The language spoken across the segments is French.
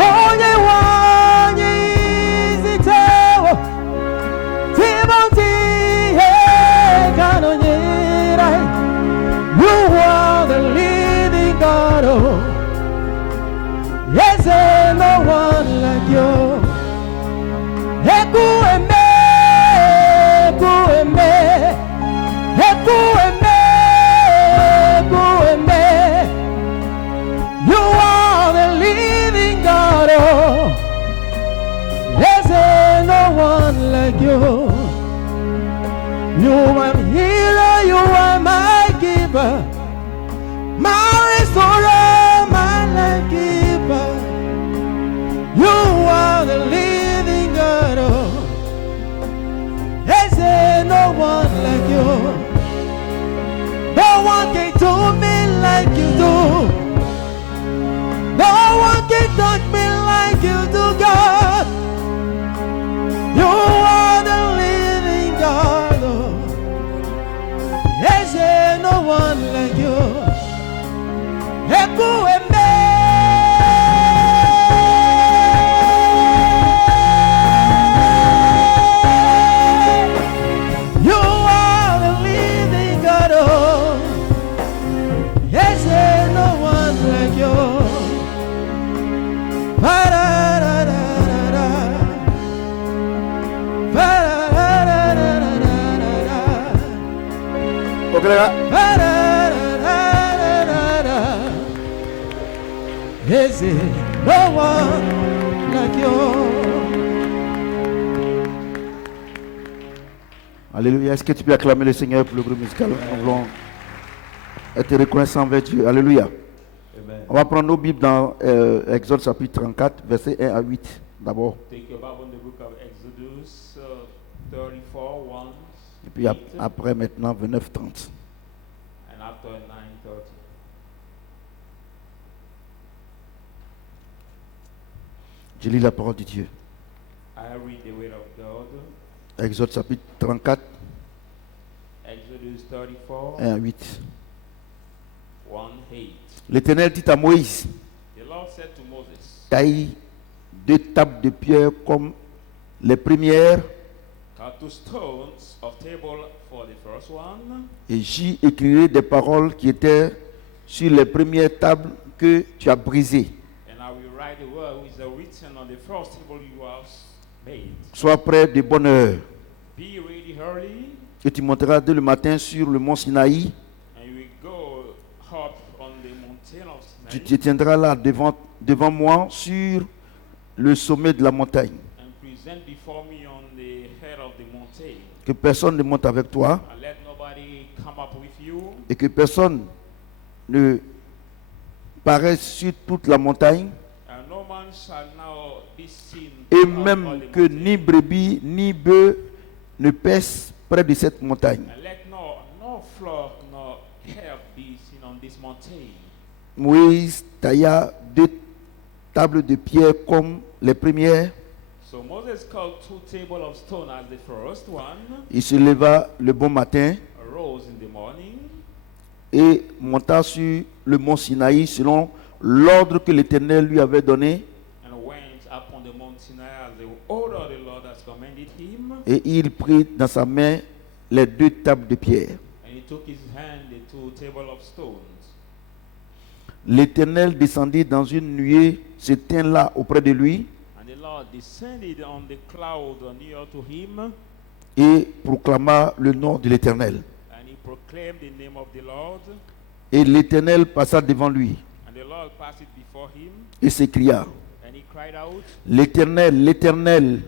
Onye wanye izitewo Timothy Kanonyera. You are the living God. Yes, and no one like you. Ekueme, ekueme, ekueme, ekueme. You are the living God. Yes, and no one like you. You are my hero, you are my giver, my restorer, my life giver. You are the living God. There's no one like you. No one can do me like you do. No one can touch me like you do, God. You are the living God. There's no one like you. Ekueme. You are the living God. Yes, there's no one like you. Ba-da-da-da-da-da. Ba-da-da-da-da-da-da. Okay, Ba-da-da-da-da-da. Yes, there's no one like you. Alléluia. Est-ce que tu peux acclamer le Seigneur pour le groupe musical? Nous voulons être reconnaissants envers Dieu. Alléluia. Amen. On va prendre nos Bibles dans Exode chapitre 34, versets 1 à 8 d'abord. Take your Bible in the book of Exodus 34, 1. Et puis après maintenant 29-30. And after 9:30. Je lis la parole de Dieu. I read the word of God. Exode chapitre 34, Exodus 34, 1 à 8. 1:8. L'Éternel dit à Moïse, The Lord said to Moses, taille 2 tables de pierre comme les premières, cut 2 stones of table for the first one, et j'y écrirai des paroles qui étaient sur les premières tables que tu as brisées. and I will write the word which is written on the first table you have made. Sois prêt de bonne heure, Be ready early, et tu monteras dès le matin sur le mont Sinaï. and you will go up on the mountain of Tu Sinai, te tiendras là devant moi sur le sommet de la montagne. and present before me on the head of the mountain. Que personne ne monte avec toi And let nobody come up with you, et que personne ne paraisse sur toute la montagne, and no man shall now be seen et on all même the que mountain. ni brebis ni bœufs ne paissent près de cette montagne. And let no flock nor herb be seen on this mountain. Moïse tailla 2 tables de pierre comme les premières. So Moses called 2 tables of stone as the first one, Il se leva le bon matin arose in the morning, et monta sur le mont Sinaï selon l'ordre que l'Éternel lui avait donné. and went up on the Mount Sinai as the order of the Lord has commanded him. Et il prit dans sa main les 2 tables de pierre. And he took his hand the 2 tables of stones. L'Éternel descendit dans une nuée, se tint là auprès de lui And the Lord descended on the cloud near to him, et proclama le nom de l'Éternel. and he proclaimed the name of the Lord. Et l'Éternel passa devant lui And the Lord passed it before him, et s'écria, and he cried out, l'Éternel, l'Éternel,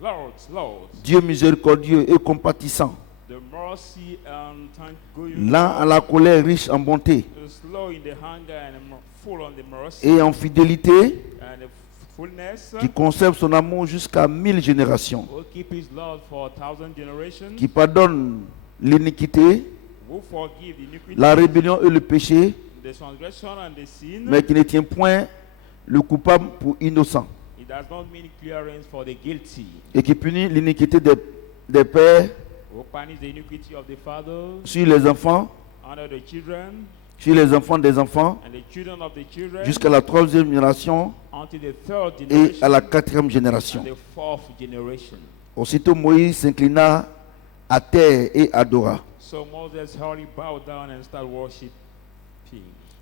Lord, Lord, Dieu miséricordieux et compatissant, the mercy and thanksgiving, lent à la colère, riche en bonté slow in the hunger and full on the mercy et en fidélité, and the fullness, qui conserve son amour jusqu'à 1000 générations, who keep his love for 1,000 generations, qui pardonne l'iniquité, who forgive the iniquity, la rébellion et le péché, the transgression and the sin. mais qui ne tient point le coupable pour innocent, It does not mean clearance for the guilty, et qui punit l'iniquité des pères who punish the iniquity of the fathers sur les enfants under the children, sur les enfants des enfants, and the children of the children, jusqu'à la 3e génération unto the third et generation à la 4e génération. and the fourth generation. Aussitôt Moïse s'inclina à terre et adora. So Moses hurried, bowed down, and started worshiping.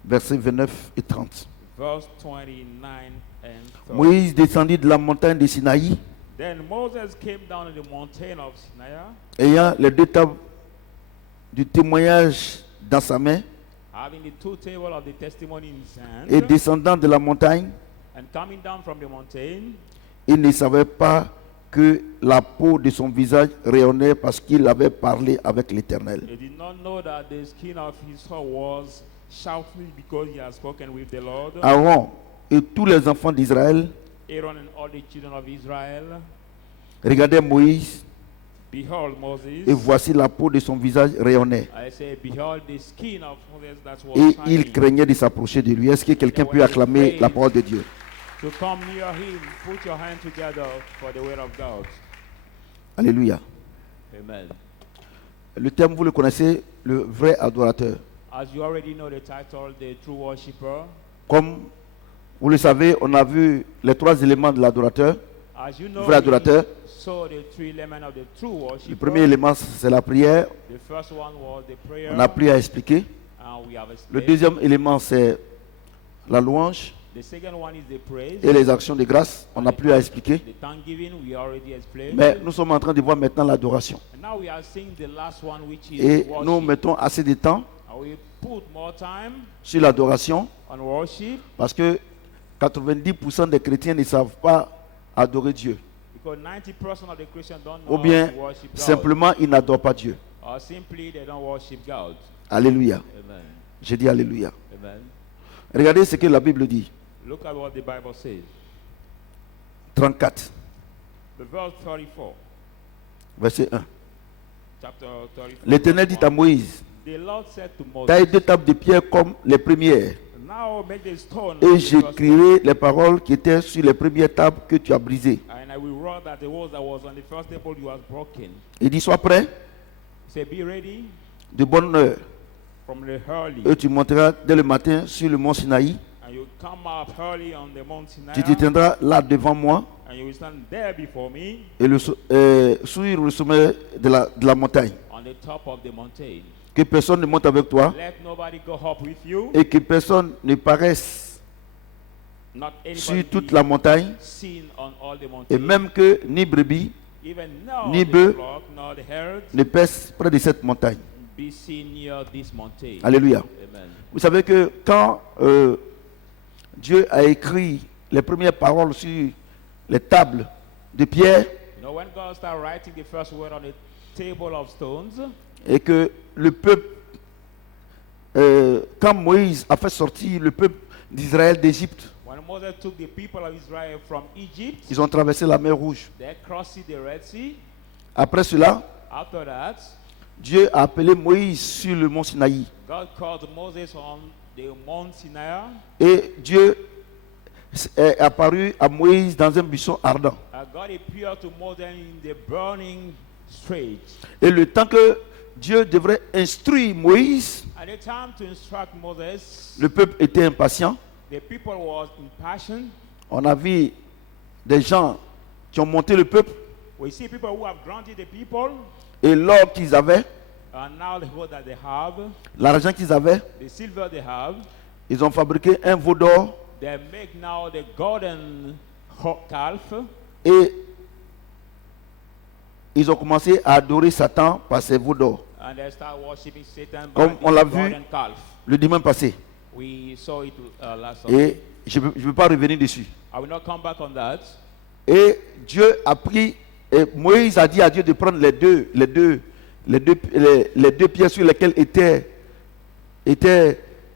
Versets 29 et 30. Verse 29 and 30. Moïse descendit de la montagne de Sinaï, Then Moses came down to the mountain of Sinai, ayant les 2 tables du témoignage dans sa main, having the 2 tables of the testimony in his hand, et descendant de la montagne, and coming down from the mountain, il ne savait pas que la peau de son visage rayonnait parce qu'il avait parlé avec l'Éternel. he did not know that the skin of his heart was shouting because he had spoken with the Lord. Aaron et tous les enfants d'Israël Aaron and all the children of Israel, regardaient Moïse, behold et Moses. voici la peau de son visage rayonnait. I say, behold the skin of Moses that was Et il shining. craignait de s'approcher de lui. Est-ce que quelqu'un peut acclamer la parole de Dieu? To come near him, put your hand together for the word of God. Alléluia. Amen. Le thème, vous le connaissez, le vrai adorateur. As you already know the title, the true worshipper. Comme vous le savez, on a vu les 3 éléments de l'adorateur. As you know, Vrai adorateur. we saw the 3 elements of the true Le worshipper. premier élément, c'est la prière. The first one was the prayer. On a appris à expliquer. And we have Le explained. deuxième élément, c'est la louange The second one is the praise. et les actions de grâce. On n'a plus à expliquer. The thanksgiving we already explained. Mais nous sommes en train de voir maintenant l'adoration. And now we are seeing the last one, which is Et worship. nous mettons assez de temps And we put more time sur l'adoration on worship parce que 90% des chrétiens ne savent pas adorer Dieu. because 90% of the Christians don't know Ou bien how to worship God. simplement ils n'adorent pas Dieu. Or simply they don't worship God. Alléluia. Amen. J'ai dit Alléluia. Amen. Regardez ce que la Bible dit. Look at what the Bible says. 34, The verse 34. verset 1. Chapter 34. L'Éternel dit à Moïse, The Lord said to Moses, taille 2 tables de pierre comme les premières, now make the stone et of the first one, j'écrirai les paroles qui étaient sur les premières tables que tu as brisées. and I will write that the words that was on the first table you have broken. Il dit, sois prêt, Say, be ready de bonne heure, from the early, et tu monteras dès le matin sur le mont Sinaï. and you come up early on the Mount Tu te Sinai, tiendras là devant moi, and you will stand there before me et sur le sommet de la montagne. on the top of the mountain. Que personne ne monte avec toi, Let nobody go up with you, et que personne ne paraisse not sur anybody toute be la montagne, seen on all the et mountains. même que ni brebis Even now, ni the bœufs flock nor the herd ne pèsent près de cette montagne. be seen near this mountain. Alléluia. Amen. Vous savez que quand Dieu a écrit les premières paroles sur les tables de pierre, You know, when God started writing the first word on the table of stones, et que le peuple, quand Moïse a fait sortir le peuple d'Israël d'Égypte, when Moses took the people of Israel from Egypt, ils ont traversé la mer Rouge. they crossed the Red Sea. Après cela, After that, Dieu a appelé Moïse sur le mont Sinaï. God called Moses on the Mount Sinai. Et Dieu est apparu à Moïse dans un buisson ardent. God appeared to Moses in the burning strait. Et le temps que Dieu devrait instruire Moïse, At the time to instruct Moses, le peuple était impatient. the people was impassioned. On a vu des gens qui ont monté le peuple We see people who have granted the people, et l'or qu'ils avaient, and now the gold that they have, l'argent qu'ils avaient, the silver they have, ils ont fabriqué un veau d'or they make now the golden calf, et ils ont commencé à adorer Satan par ces veaux d'or. and they start worshiping Satan by Comme on the l'a vu golden calf. le dimanche passé. We saw it last Sunday. Et je ne veux pas revenir dessus. I will not come back on that. Et Dieu a pris, et Moïse a dit à Dieu de prendre les deux pierres sur lesquelles étaient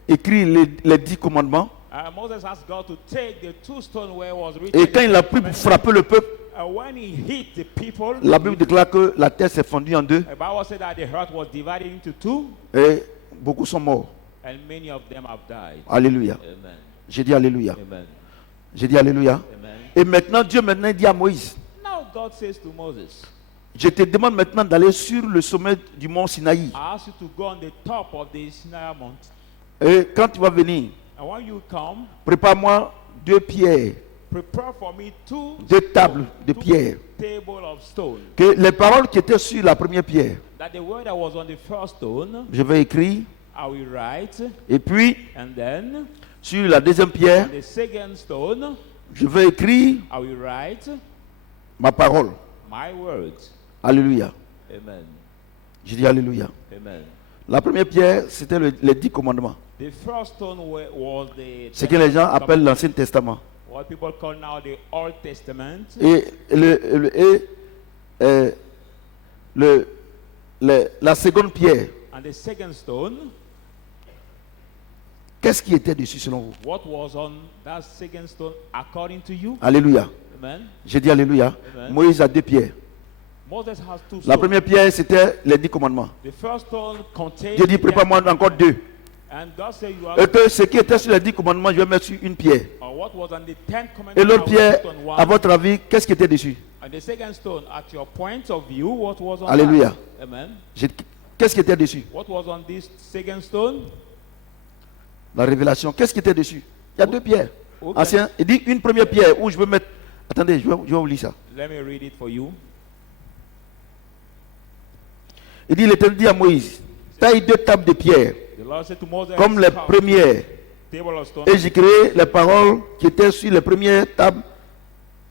écrits les 10 commandements. Moses asked God to take the 2 stones where was written. Et quand il a pris pour frapper le peuple, When he hit the people, la Bible déclare que la terre s'est fendue en deux the Bible said that the earth was divided into 2, et beaucoup sont morts. and many of them have died. Alléluia. Amen. J'ai dit Alléluia. Amen. J'ai dit Alléluia. Amen. Et maintenant, Dieu dit à Moïse, Now God says to Moses, je te demande maintenant d'aller sur le sommet du mont Sinaï. I ask you to go on the top of the Sinai mountain. Et quand tu vas venir, And when you come, prépare-moi 2 pierres, prepare for me two 2 tables de two pierre. table of stone. Que les paroles qui étaient sur la première pierre, That the word that was on the first stone, je vais écrire. I will write, Et puis, and then sur la deuxième pierre, on the second stone, je vais écrire I will write ma parole. my words. Alléluia. Amen. Je dis Alléluia. Amen. La première pierre, c'était les 10 commandements. The first stone was the Ce que les gens appellent l'Ancien Testament. what people call now the Old Testament. Et, la seconde pierre, And the second stone, qu'est-ce qui était dessus selon vous? what was on that second stone according to you? Alléluia. Amen. J'ai dit Alléluia. Amen. Moïse a 2 pierres. Moses has two La stones. première pierre, c'était les 10 commandements. The first stone contains Dieu dit, the prépare-moi encore 2. and God said you Et have que ce qui était sur les 10 commandements, je vais mettre sur une pierre. what was on the 10th commandment. Et l'autre I will pierre, put on à one. votre avis, qu'est-ce qui était dessus? And the second stone, at your point of view, what was on Alléluia. that? Amen. Qu'est-ce qui était dessus? What was on this second stone? La révélation. Qu'est-ce qui était dessus? Il y a 2 pierres. Okay. Ancien, il dit une première pierre où je veux mettre. Attendez, je vais vous lire ça. Let me read it for you. Il dit, l'Éternel dit à Moïse, taille 2 tables de pierre, The Lord said to Moses, comme les "Carve premières. table of stone, Et j'ai créé les paroles qui étaient sur les premières tables.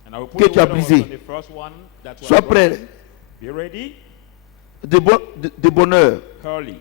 and I will put que the tu as word that was brisé. on the first one that was Sois broken. prêt Be ready, de bonheur. early.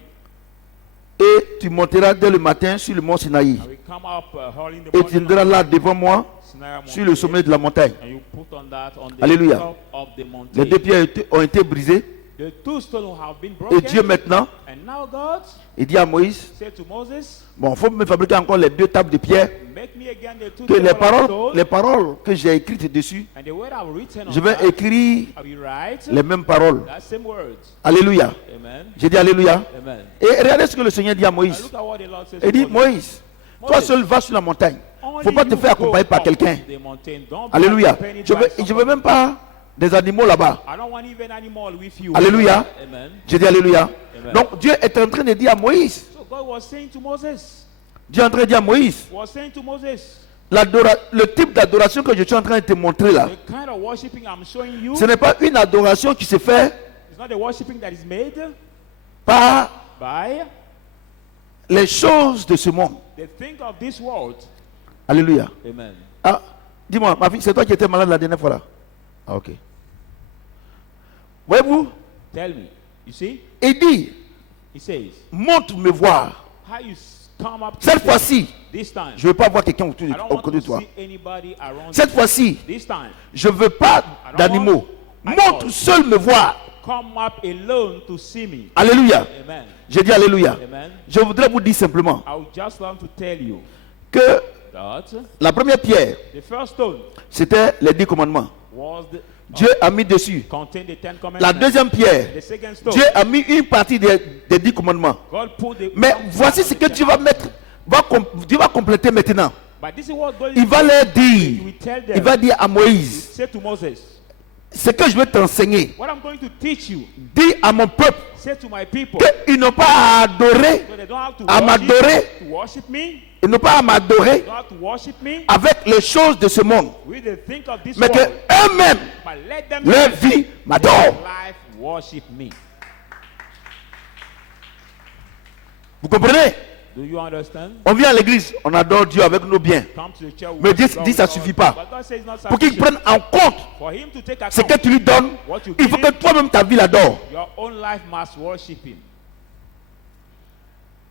Et tu monteras dès le matin sur le mont Sinaï. I will come up early in the Et tu morning viendras là devant moi Sinai sur le sommet de la montagne. and you put on that on the Alléluia. top of the mountain. Les 2 pierres ont été brisées. The two stones have been Et broken. Dieu maintenant, And now God il dit à Moïse, said to Moses, bon, il faut me fabriquer encore les 2 tables de pierre. make me again the two Que tables of stone, les paroles que j'ai écrites dessus, and the word I've written on je vais that, écrire I will write les mêmes paroles. that same words. Alléluia. Amen. J'ai dit Alléluia. Amen. Et regardez ce que le Seigneur dit à Now Moïse. look at what the Lord says Il to dit, Moses. Moïse, toi Moses, seul va sur la montagne. Il ne only faut pas te you faire go accompagner par up quelqu'un. the mountain. Don't be Alléluia. accompanied Je by veux somebody. même pas des animaux là-bas. I don't want even animal with you. Alléluia. Amen. J'ai dit Alléluia. Amen. Donc Dieu est en train de dire à Moïse, So God was saying to Moses, Dieu est en train de dire à Moïse, le type d'adoration que je suis en train de te montrer là, the kind of worshiping I'm showing you, ce n'est pas une adoration qui se fait it's not the worshiping that is made par by les choses de ce monde. the thing of this world. Alléluia. Amen. Ah, dis-moi, ma fille, c'est toi qui étais malade la dernière fois là? Ah, ok. Voyez-vous, Tell me. You see? il dit, He says, monte me voir. how you come up to Cette see fois-ci, this time. je ne veux pas voir quelqu'un autour I de, don't want côté de to toi. see anybody around Cette you. fois-ci, This time, je ne veux pas d'animaux. Monte seul me voir. come up alone to see me. Alléluia. Amen. J'ai dit Alléluia. Amen. Je voudrais vous dire simplement I would just want to tell you que that la première pierre, the first stone c'était les 10 commandements. was the Dieu a mis dessus. contained the 10 commandments. La deuxième pierre, The second stone, Dieu a mis une partie des 10 commandements. God put the Mais voici ce que Dieu va mettre, Dieu va compléter maintenant. But this is what God Il va leur He dire, will tell them. il va dire à Moïse, Say to Moses, ce que je vais t'enseigner, what I'm going to teach you, dis à mon peuple say to my people, qu'ils n'ont pas à adorer, so they don't have to à m'adorer, worship me, ils n'ont pas à m'adorer they don't have to worship me avec les choses de ce monde, with the think of this mais world, qu'eux-mêmes, but let them leur vie m'adore. life worship me. Vous comprenez? Do you understand? On vient à l'église, on adore Dieu avec nos biens. Come to the church, Mais Dieu worship dit God ça with suffit all- pas. But God says it's not Pour qu'il sufficient. prenne en compte For him to take ce que account tu lui donnes, what you il give faut que him, toi-même ta vie l'adore. your own life must worship him.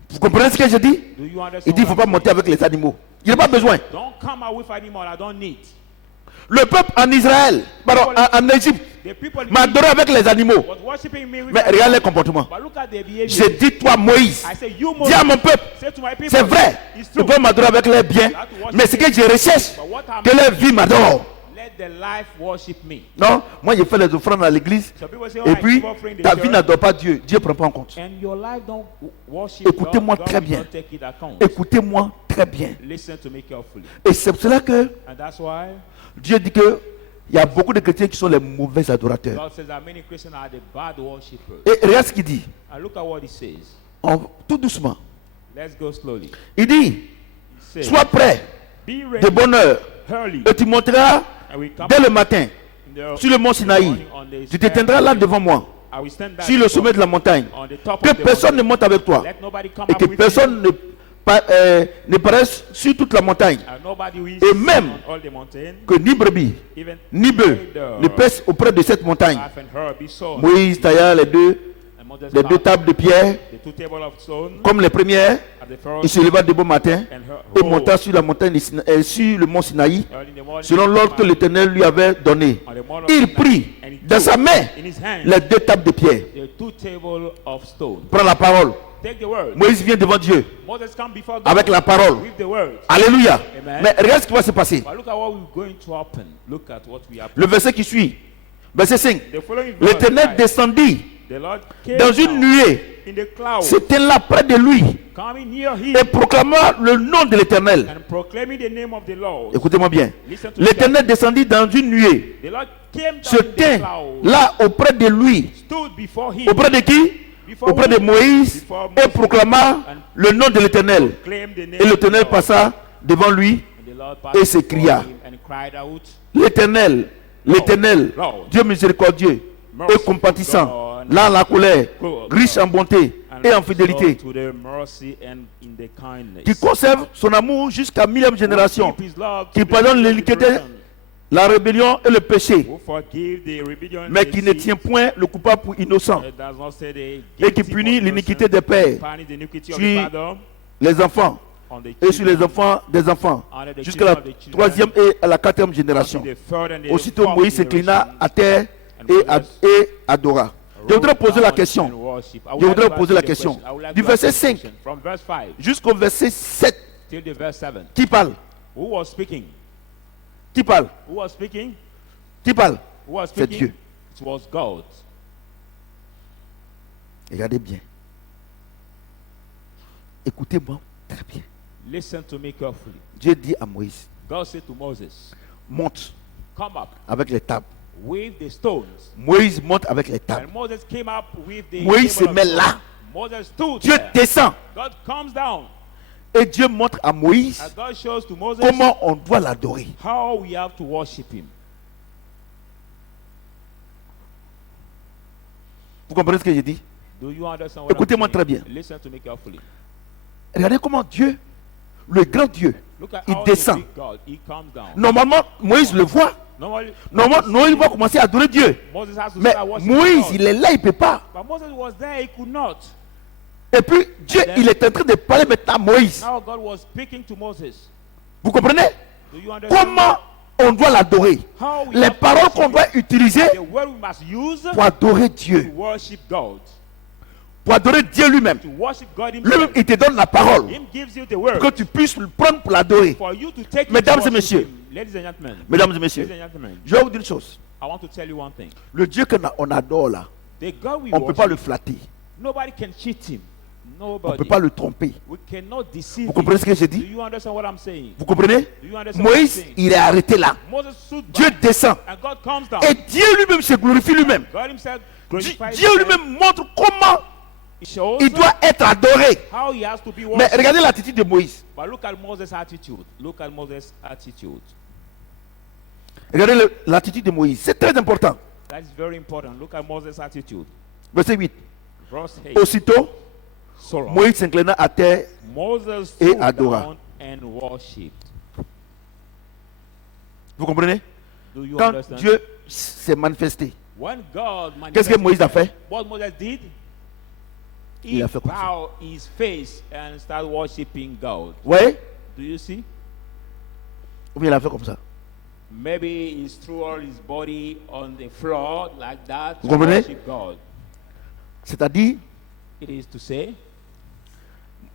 Vous comprenez ce que je dis? Do you understand? Il dit il ne faut what pas I'm monter avec les animaux. Il n'y a pas besoin. saying? Don't come out with animal I don't need. Le peuple en Israël, pardon, en Égypte, The people in m'a adoré avec les animaux. was worshiping me with Mais animals. regarde les comportements. But look at their behavior. J'ai dit, toi, Moïse, I say, you dis à Moses, mon peuple, say to my people, c'est vrai, it's ils true. peuvent m'adorer avec leurs biens, mais ce que je recherche, But what I'm que leur vie m'adore. let the life worship me. Non, moi j'ai fait les offrandes à l'église, So people say, et I puis give offering in the ta vie church, n'adore pas Dieu. Dieu ne prend pas en compte. and your life don't worship Écoutez-moi God, très God bien. will not take it account. Écoutez-moi très bien. Listen to me carefully. Et c'est pour cela que And that's why Dieu dit que il y a beaucoup de chrétiens qui sont les mauvais adorateurs. God says that many Christians are the bad worshippers. Et regarde ce qu'il dit. And look at what he says. Tout doucement. Let's go slowly. Il dit, He said, sois prêt be ready de bonne heure early. et tu monteras And we come dès le matin in the sur le mont Sinaï. morning on the Tu te tiendras là devant moi, I will stand there sur le sommet de la montagne. on the top Que of the personne ne mountain. monte avec toi Let nobody come et up que with personne ne paraisse sur toute la montagne. you. And nobody will Et sit même on all the mountain. Que ni brebis Even ni bœufs ne pèsent auprès de cette montagne. calf and her be sown. Moïse tailla les deux tables de pierre The two tables of stone comme les premières. at the Il first se leva de bon matin and her et monta sur la montagne sur le mont Sinaï early in the morning. selon l'ordre que l'Éternel lui avait donné. On the morning of Il Sinai, prit and he dans took sa main in his hand les deux tables de pierre. the two tables of stone. Prends la parole. Take the word. Moïse vient devant Dieu Moses come before God avec la parole. with the word. Alléluia. Amen. Mais regarde ce qui va se passer. But look at what we're going to happen. Look at what we have. Le verset qui suit. Verset 5. The following verse, L'Éternel five. descendit The Lord came dans une down nuée, in the cloud, s'étend là près de lui coming near him et proclama le nom de l'Éternel. and proclaiming the name of the Lord. Écoutez-moi bien. Listen to me L'Éternel descendit dans une nuée, The Lord came se down in the tint cloud, là auprès de lui. stood before him, Auprès de qui? before Auprès de whom? Moïse, Before et Moses, proclama le nom de l'Éternel. proclaimed the name Et of the l'Éternel Lord. passa devant lui. And the Lord et passed s'écria. before him and cried out, L'Éternel, l'Éternel, Lord, Dieu miséricordieux et merciful compatissant, God, lent à la colère, God, riche en bonté and et en fidélité, slow to the mercy and in the kindness. qui conserve son amour jusqu'à 1000e génération, Who keep his love to qui the pardonne millionth l'iniquité, generation, la rébellion et le péché, who forgive the rebellion and mais the qui ne sin, tient point le coupable pour innocent, that does not say the et qui guilty punit for l'iniquité innocent, des pères punish the iniquity of sur the father les enfants on the et sur les children, enfants des enfants, under the jusqu'à la children of the children, 3e et à la 4e génération. unto the third and the Aussitôt fourth Moïse s'inclina generation, à terre et adora. Je voudrais poser la question. Je voudrais poser la question. Du verset 5 from verse 5 jusqu'au verset 7. till the verse 7. Qui parle? Who was speaking? Qui parle? Who was speaking? Qui parle? Who was C'est speaking? Dieu. It was God. Regardez bien. Écoutez-moi très bien. Listen to me carefully. Dieu dit à Moïse, God said to Moses, monte come up avec les tables. with the stones. Moïse monte avec les tables. And Moses came up with the Moïse se table of met stone. là. Moses stood Dieu there. descend. God comes down. Et Dieu montre à Moïse And God shows to Moses comment on doit l'adorer. how we have to worship him. Vous comprenez ce que j'ai dit? Do you understand what Écoutez-moi I'm très saying? bien. Listen to me carefully. Regardez comment Dieu, le grand Dieu, Look at il how descend. the big God, he comes down. Normalement, Moïse le voit. Normally, Normalement, Moïse va commencer à adorer Dieu. Moses has to Mais start worshiping Moïse, God. il est là, il ne peut pas. But Moses was there, he could not. Et puis, Dieu, il est en train de parler maintenant à Moïse. Now God was speaking to Moses. Vous comprenez? Do you understand? Comment on doit l'adorer? How we Les have to paroles worship qu'on him. doit utiliser The word we must use pour adorer to Dieu. worship God. Pour adorer Dieu lui-même. To worship God Lui-même, himself. il te donne la parole. Him gives you the word. Pour que tu puisses le prendre pour l'adorer. For you to take it Mesdames to et worship messieurs. him. Ladies and gentlemen. Mesdames et messieurs, Ladies and gentlemen. je vais vous dire une chose. I want to tell you one thing. Le Dieu qu'on adore là, The God we on ne peut pas le worship, flatter. nobody can cheat him. On ne Nobody. peut pas le tromper. We cannot deceive Vous comprenez him. ce que j'ai Do dit? you understand what I'm saying? Vous comprenez? Do you understand what I'm Moïse, saying? il est arrêté là. Moses stood Dieu back descend. and God comes down. Et Dieu lui-même se glorifie lui-même. God himself Dieu glorifies lui-même montre comment He shows il doit être adoré. how he has to be Mais worshipped. regardez l'attitude de Moïse. But look at Moses' attitude. Look at Moses' attitude. Regardez l'attitude de Moïse. C'est très important. That is very important. Look at Moses' attitude. Verset 8. Verse 8. Aussitôt, So Moïse s'inclina à terre. Moses et stood adora. down and worshipped. Vous comprenez? Do you Quand understand? Dieu s'est manifesté, When God qu'est-ce que Moïse a fait? What Moses did? Il He a fait comme ça. bowed his face and started worshiping God. Vous voyez? Do you see? Ou bien il a fait comme ça. Maybe he threw all his body on the floor like that to Vous comprenez? worship God. C'est-à-dire, It is to say,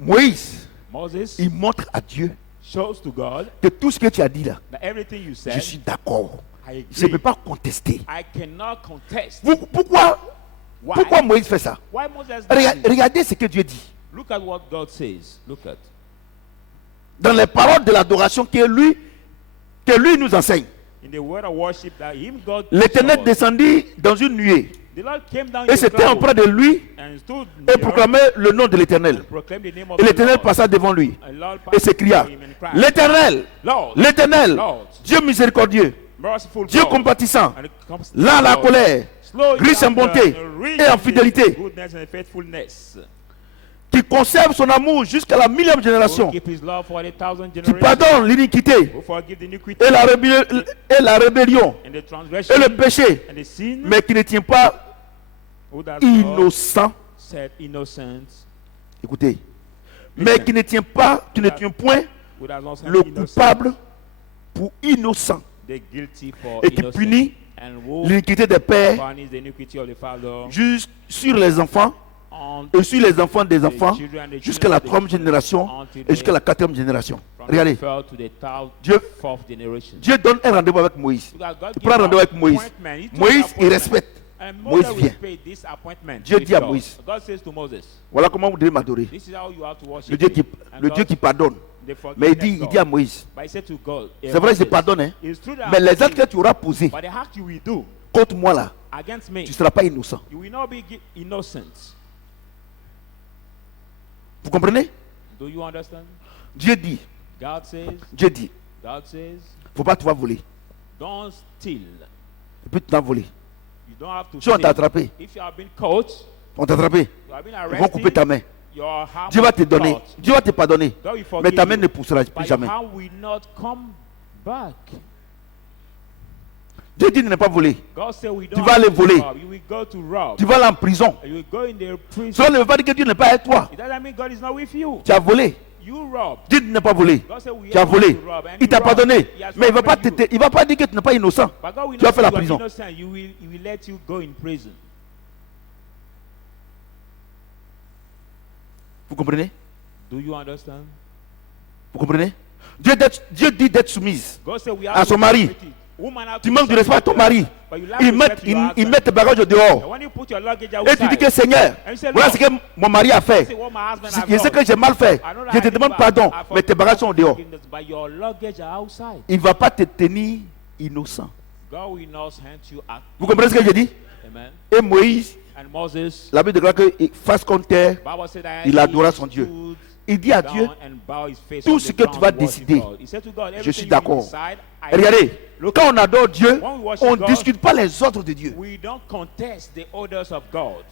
Moïse, Moses il montre à Dieu shows to God que tout ce que tu as dit là, that everything you je said, suis d'accord. I Je ne agree. peux pas contester. I cannot contest. Pourquoi Why? Pourquoi Moïse fait ça? Why Moses did it? Regardez ce que Dieu dit. Look at what God says. Look at. Dans les paroles de l'adoration que lui nous enseigne. In the word of worship that him God L'Éternel showed, descendit dans une nuée, The Lord came down et in s'était cloud auprès de lui and stood et near proclamait le nom de l'Éternel. and proclaimed the name of Et the l'Éternel Lord. passa devant lui And Lord et passed s'écria, before him and cried, l'Éternel, Lord, l'Éternel, Lord, Dieu miséricordieux, merciful Dieu God, compatissant, and compassionate lent à la God, colère, slow in riche en anger, bonté and rich et en in fidélité, goodness and faithfulness, qui conserve son amour jusqu'à la millième who génération, keep his love for 1,000 qui generations, pardonne l'iniquité who forgive the iniquity et la rébellion and the et transgression le péché, and the sin, mais qui ne tient pas who does not innocent. set innocent, Écoutez, mais qui ne tient pas, qui ne tient point who does not set le innocent, coupable pour innocent the guilty for et qui innocent, punit and who l'iniquité des pères punish the iniquity of the father juste sur les enfants on et sur les enfants des the enfants children and the jusqu'à la children of the troisième children génération until et jusqu'à la they- quatrième génération. from Regardez, the third to the Dieu- fourth generation. Dieu donne un rendez-vous avec Moïse. Because God Tu gave prends rendez-vous avec Moïse. appointment. He took Moïse, il appointment. respecte. And Moïse Moses vient. respect this appointment Dieu with dit à God. Moïse. God says to Moses, Voilà comment vous devez m'adorer. this is how you have to worship Le Dieu me. qui, And le God- Dieu qui pardonne. the forgiveness Mais il dit à God. Moïse, But he said to God, c'est vrai, je Moses, pardonne, hein, it's true that mais I'm les actes que forgiving, tu auras posés but the act you will do contre moi là, against me, tu ne seras pas innocent. you will not be innocent. Vous comprenez? Do you understand? Dieu dit, God says, faut pas te voir voler. don't steal. Et puis tu t'as volé. You don't have to Si on t'a steal. attrapé, If you have been caught, on t'a attrapé, you have been ils vont couper ta arrested, main. your hand Dieu va will te be donner, cut. Dieu va te pardonner. God will Mais forgive ta main you, ne poussera plus but your jamais. hand will not come back. Dieu dit de ne pas voler. God said we Tu don't vas have aller to voler. rob. You will go to rob. Tu vas aller en prison. You will go in the prison. Cela ne veut pas dire que Dieu n'est pas avec toi. It doesn't mean God is not with you. Tu as volé. You rob. Dieu ne pas volé. God said we Tu as are volé. to rob. And Il t'a you rob. pardonné. He has Mais il ne va pas forgiven you. il va pas dire que tu n'es pas innocent. But God will Tu vas not faire la say you are prison. innocent. He will let you go in prison. Vous comprenez? Do you understand? Vous comprenez? Dieu dit d'être soumise. God said we have À to son mari. submit it. Woman have Tu to manques de submit respect à ton to mari. her. But you lack Il respect to your met husband. tes bagages And dehors. when you put your luggage Et tu dis outside, que Seigneur, and you say, voilà Lord, ce que mon mari a fait. this is what my husband has Je sais done. que j'ai mal fait. I know that Je I te did demande bad. pardon. I Mais forgive tes bagages sont dehors. forgiveness, but your luggage are outside. Il ne va pas te tenir innocent. God will not hand you out. Vous comprenez ce que j'ai dit? Amen. Et Moïse, And Moses, la Bible déclare qu'il face contre terre. Bible said that Il he adora son Dieu. stood Il dit à down Dieu, and bowed his face tout on ce the que tu ground vas and worshiped décider, God. He said to God, je everything suis you d'accord. decide, I regardez, Look, quand on adore Dieu, when we worship on ne God, discute pas les ordres de Dieu. we don't contest the orders of God.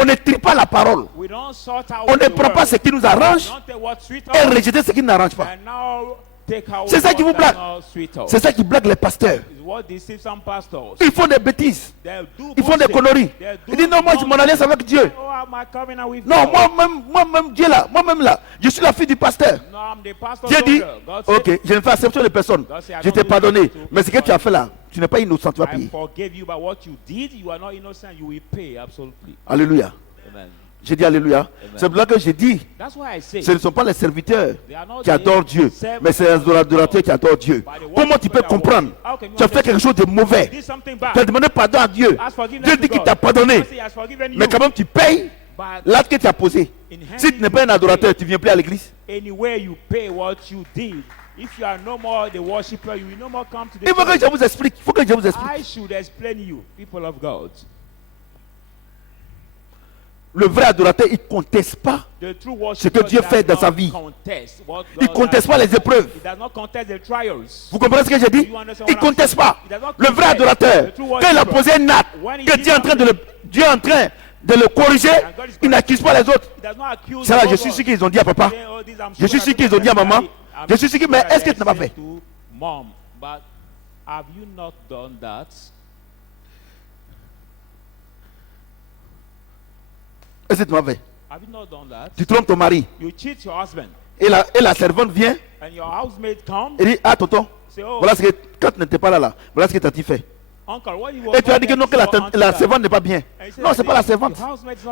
On ne trie pas la parole. We don't sort out On ne the prend pas word. ce qui nous We arrange don't take what sweet et us rejeter ce qui n'arrange pas. and now take out C'est ça what qui vous does blague. not sweet us. C'est ça qui blague les pasteurs. It's what deceives some pastors. Ils font des bêtises. They do Ils font des bullshit. conneries. They do Ils disent non, moi j'ai mon alliance avec Dieu. Oh, I'm a covenant with Non, God. moi-même Dieu là, moi-même là, je suis la fille du pasteur. No, I'm the pastor's Dieu dit, daughter. God said, ok, je ne fais acception de personne. God said, I Je don't t'ai do pardonné. that to Mais ce que tu as fait là, tu n'es pas innocent, tu vas I payer. forgave you, but what you did, you are not innocent. You will pay, absolutely. Alléluia. Amen. J'ai dit Alléluia. C'est pour ça que j'ai dit, That's why I say, ce ne sont pas les serviteurs they are not qui adorent the Dieu, servants mais c'est les adorateurs qui adorent Dieu. by the Comment tu peux worshippers that comprendre? worship. How can you Tu as fait quelque chose de mauvais. did something Tu as bad? demandé pardon à Dieu. Ask forgiveness Dieu to dit qu'il God. t'a pardonné. God say he has forgiven Mais you. quand même, tu payes But l'acte que tu as posé. Si tu n'es pas un adorateur, tu ne viens plus à l'église. anywhere you pay what you did, if you are no more the worshipper, you will no more come to the Il faut que church. je vous explique. Il faut que je vous explique. I should explain you, people of God. Le vrai adorateur, il ne conteste pas. The true Ce worshipper que Dieu fait dans does sa not vie. contest what Il ne God conteste has pas les done. épreuves. He does not contest the trials. Vous comprenez ce que j'ai dit? You understand Il what ne I'm conteste saying? pas. He does not Le vrai contest. adorateur, The true quand il a worshipper, posé un acte, when he que did Dieu est en train something, Dieu est en train de le corriger, and God is il n'accuse pas les autres. He does not accuse Ça là, the je suis others. sûr qu'ils ont dit à papa. Saying, oh, this I'm Je suis sure sûr that qu'ils ont dit à I'm maman. I'm Je suis sûr que, mais sure that est-ce que tu n'as pas they fait? to Mom, but have you not done that? Est-ce que tu m'as fait? Have you not done that? Tu trompes ton mari. You cheat your husband, Et la servante vient and your housemaid comes. et dit, ah tonton, Say, oh, voilà ce que, quand tu n'étais pas là, voilà ce que tu as fait. uncle, what you Et tu as dit que non, que la servante n'est pas bien. Non, ce n'est pas la servante.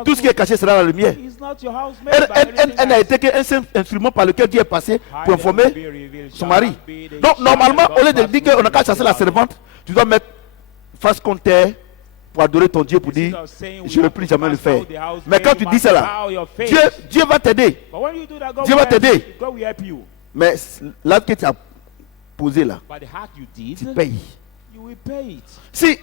Tout ce qui est caché sera la lumière. He's not your housemaid. Elle n'a été qu'un simple instrument par lequel Dieu est passé pour informer son mari. Donc, normalement, au lieu de dire qu'on n'a qu'à chasser la servante, tu dois mettre face contre terre pour adorer ton Dieu, pour dire, je ne veux plus jamais le faire. Mais quand tu dis cela, Dieu va t'aider. Dieu va t'aider. Mais l'acte que tu as posé là, But the heart you did, tu payes. you will pay it. Si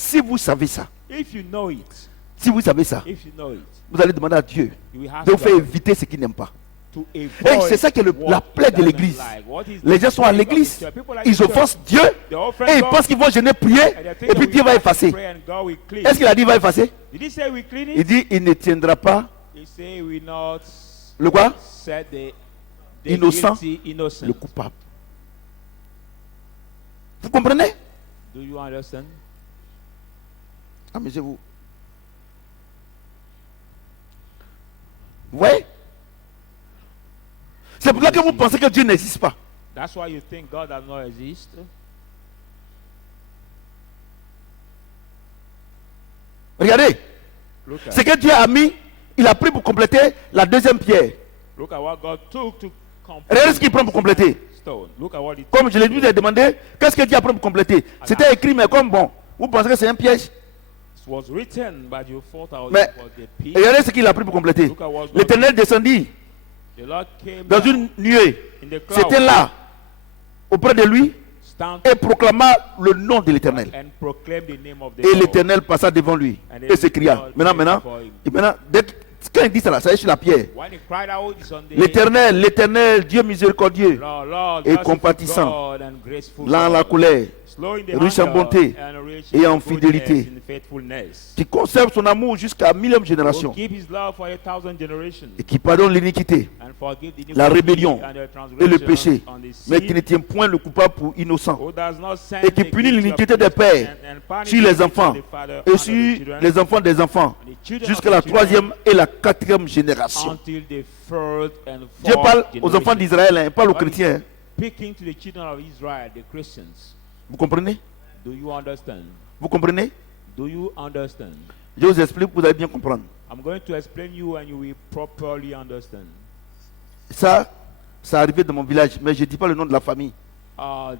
Si vous savez ça, If you know it, si vous savez ça, if you know it, vous allez demander à Dieu you will ask de vous faire God éviter ce qu'il n'aime pas. to Et avoid c'est ça qui est what la plaie he de doesn't l'église. like. What is Les the gens sont à plague of l'église, the church? People like ils the church. offensent Dieu They offend et ils God, pensent qu'ils vont gêner, prier and they think et that puis we Dieu va fast and effacer. pray and God will clean. Est-ce qu'il a dit il va effacer? Did he say we clean Il it? dit il ne tiendra pas He say we not le quoi? set the Innocent, guilty innocent. Le coupable. Vous comprenez? Do you understand? Amusez-vous. Vous voyez? C'est pour ça que vous pensez que Dieu n'existe pas. That's why you think God does not exist. Regardez. Look Ce at, que Dieu a mis, il a pris pour compléter la deuxième pierre. look at what God took to Regardez ce qu'il prend pour compléter. stone. Look at what he Comme je l'ai dit, j'ai demandé, qu'est-ce que Dieu a pris pour compléter? C'était écrit, mais comme bon, vous pensez que c'est un piège? was written, but you thought I was Mais for the peace. regardez ce qu'il a pris pour compléter. Look at what God L'Éternel descendit The Lord came dans down une nuée. in the C'était cloud, là, auprès de lui, stand et proclama le nom de l'Éternel. and proclaim the name of the Et Lord. l'Éternel passa devant lui et s'écria. Maintenant, quand il dit ça, ça est sur la pierre. When he cried out, it's on the L'Éternel, l'Éternel, Dieu miséricordieux, Lord, Lord, et merciful compatissant, God and graceful lent à la God, colère, slow in the riche en anger bonté and rich et in en goodness, fidélité, in faithfulness. qui conserve son amour jusqu'à 1000e Who génération keep his love for 1,000 generations et qui pardonne l'iniquité and forgive the la iniquity rébellion and the et le transgression péché, on the mais qui sea, ne tient point le coupable pour innocent, who does not send et qui the punit guilty l'iniquité of des the pères and punish sur the les iniquity enfants of the father et and sur the children, les enfants des enfants, and the children jusqu'à of la the children, troisième et la quatrième génération. until the third and Dieu fourth parle aux enfants generation. d'Israël, hein, il parle aux God is chrétiens. Hein. Speaking to the children of Israel, the Christians. Vous comprenez? Do you understand? Vous comprenez? Do you understand? Je vous explique, vous allez bien comprendre. I'm going to explain you and you will properly understand. Ça arrivé dans mon village, mais je ne dis pas le nom de la famille.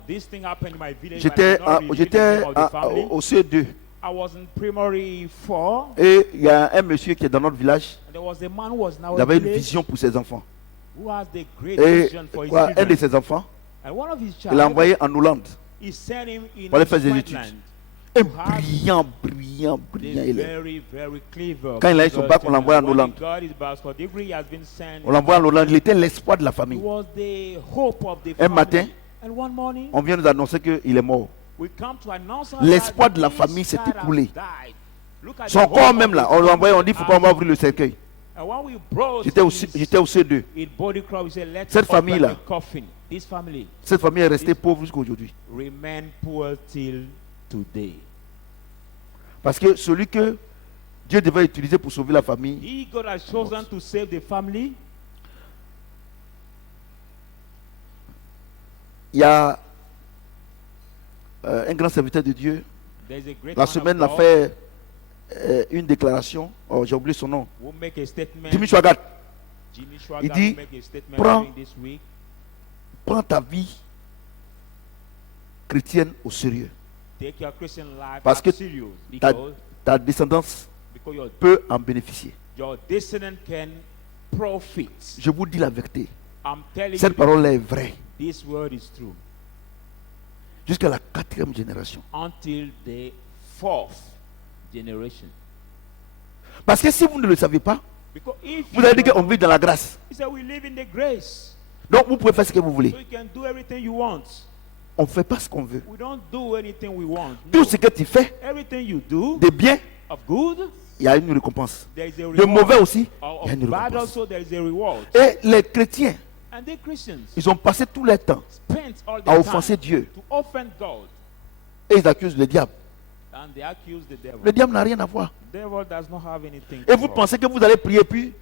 This thing happened in my village. J'étais but I did not reveal the j'étais name of the family. au CE2 I was in primary 4, et il y a un monsieur qui est dans notre village, and there was a man who was now il a avait une village vision pour ses enfants. who has the great Et vision for his quoi, un de children. ses enfants, And one of his il l'a child, envoyé en Hollande. he sent him in pour aller faire des Scotland. études. Un have brillant The élève. very, very clever. Quand il a eu son bac, on l'envoie en When he Hollande. got his bachelor's degree, he has been sent. On l'envoie en Hollande, il était l'espoir de la He famille. was the hope of the Un family. matin, And one morning, on vient nous annoncer qu'il est mort. we come to announce L'espoir that de la this famille s'est child has écoulé. died. Look at Son the corps hope même of là, the on l'a envoyé, on dit, il ne faut pas family. ouvrir le cercueil. And when we brought J'étais au his C2. body crowd, we said, let's Cette open famille-là. the coffin. This family Cette famille est restée pauvre jusqu'à aujourd'hui. remain poor till today. Parce que celui que Dieu devait utiliser pour sauver la famille, He God has chosen to save the family. il y a un grand serviteur de Dieu. There's a great La man semaine, il of a God fait une déclaration. Oh, j'ai oublié son nom. who make a statement. Jimmy Swaggart, Jimmy il Swaggart dit, will make a statement prends- during this week. prends ta vie chrétienne au sérieux. Take your Christian life Parce que serious Ta, because ta descendance your peut en bénéficier. descendant can profit. Je vous dis la vérité. I'm telling Cette you, parole est vraie. this word is true. Jusqu'à la quatrième génération. Until the fourth generation. Parce que si vous ne le savez pas, Because if vous allez you dire qu'on vit dans la grâce. he said we live in the grace, Donc vous pouvez faire ce que vous voulez. so you can do everything you want. On ne fait pas ce qu'on veut. We don't do anything we want. Tout No. ce que tu fais Everything you do de bien, of good, il y a une récompense. there is a De reward. mauvais aussi, Of il y a une bad récompense. also there is a reward. Et les chrétiens, And the Christians ils ont passé tout leur temps spent all à their offenser time Dieu. to offend God, Et ils accusent le diable. and they accuse the devil. Le diable n'a rien à voir. The devil does not have anything. Et to vous offer. pensez que vous allez prier, puis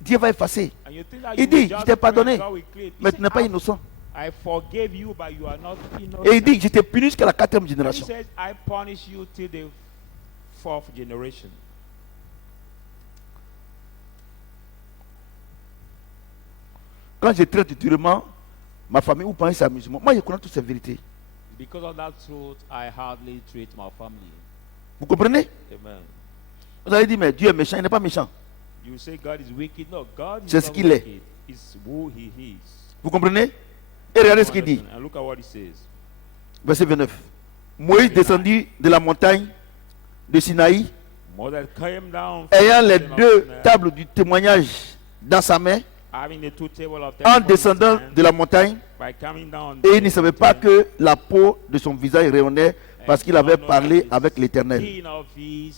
Dieu va effacer. And you think that Il you dit, will je just t'ai pray and pardonné, God will clear it. He mais tu said, n'es pas innocent. I forgave you, but you are not innocent. Et il dit, je t'ai puni jusqu'à la quatrième And he génération. says, I punish you till the fourth generation. Quand je traite durement ma famille, vous pensez que c'est amusement. Moi, je connais toutes ces vérités. Because of that truth, I hardly treat my family. Vous comprenez? Amen. Vous allez dire, mais Dieu est méchant. Il n'est pas méchant. You say God is wicked. No, God is C'est ce not qu'il est. wicked. It's who he is. Vous comprenez? Et regardez ce qu'il dit. And look at what he says. Verset 29. Moïse descendit de la montagne de Sinaï, Moses came down from ayant the les mountain of deux Sinai, tables du témoignage dans sa main, having the two tables of en testimony descendant in his hand, de la montagne, by coming down et the il ne savait pas mountain, que la peau de son visage rayonnait parce qu'il avait parlé avec l'Éternel. skin of his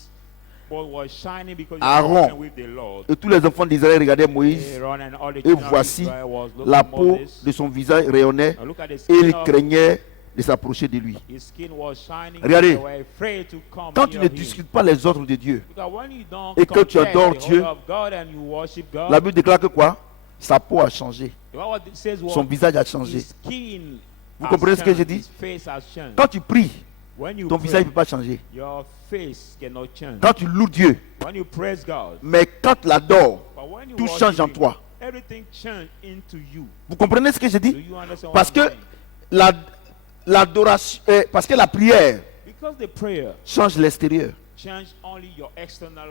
body was shining because he Aaron. was walking with the Lord. Et tous les enfants d'Israël regardaient Moïse, Aaron and all the et children of voici, Israel was looking la at peau Moses. de son visage rayonnait, Now look at the et skin il of craignait de s'approcher de lui. his skin was shining. Regardez. They were afraid to come Quand tu near ne him. discutes pas les ordres de Dieu, Because when you don't et que tu contest adores the Dieu, order of God and you worship God, la Bible déclare que quoi? Sa peau a changé, the Bible says what? son visage a changé. His skin Vous has comprenez ce que changed, je dis? his face has changed. Quand tu pries, When you ton pray, visage ne peut pas changer. your face cannot change. Quand tu loues Dieu, When you praise God, mais quand tu l'adores, but when you tout worship change en him, toi. everything change into you. Vous comprenez ce que je Do dis? you understand Parce what I'm que saying? l'adoration, parce que la prière Because the prayer change l'extérieur. change only your external.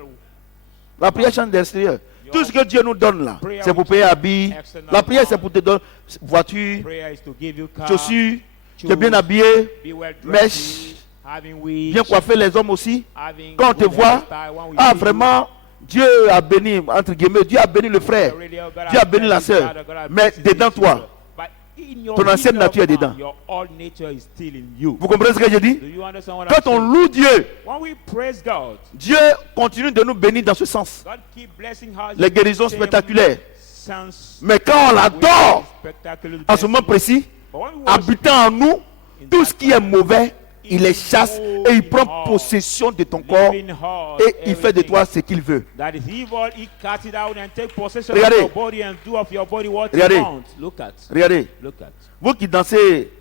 La prière change l'extérieur. Tout ce que Dieu nous donne là, c'est pour payer habits. La prière, c'est pour te donner voiture, Prayer is to give you car, chaussures, tu es shoes, bien habillé, be well mèche, dressed, having wigs, bien coiffé les hommes aussi. having Quand on te good voit, hairstyle, when we ah see you, vraiment, Dieu a béni, entre guillemets, Dieu a béni le frère, really, oh, God, Dieu a I béni la bless you, sœur. God, God, I Mais bless you, dedans this toi, sister. But in your ton ancienne inner nature est man, dedans. your old nature is still in you. Vous comprenez ce que je dis? Do you understand what Quand I'm on saying? loue Dieu, When we praise God, Dieu continue de nous bénir dans ce sens. God keep blessing us. Les guérisons Same spectaculaires. sense Mais quand on l'adore, with spectacular en ce moment blessing. précis, But when we worship habitant en nous, tout ce qui est mauvais, il les chasse et il prend possession de ton corps living hard, et il fait de everything toi ce qu'il veut. that is evil, he cast it out and take possession Regardez. of your body and do of your body what Regardez. you want. Look at. Regardez, Look at. vous qui dansez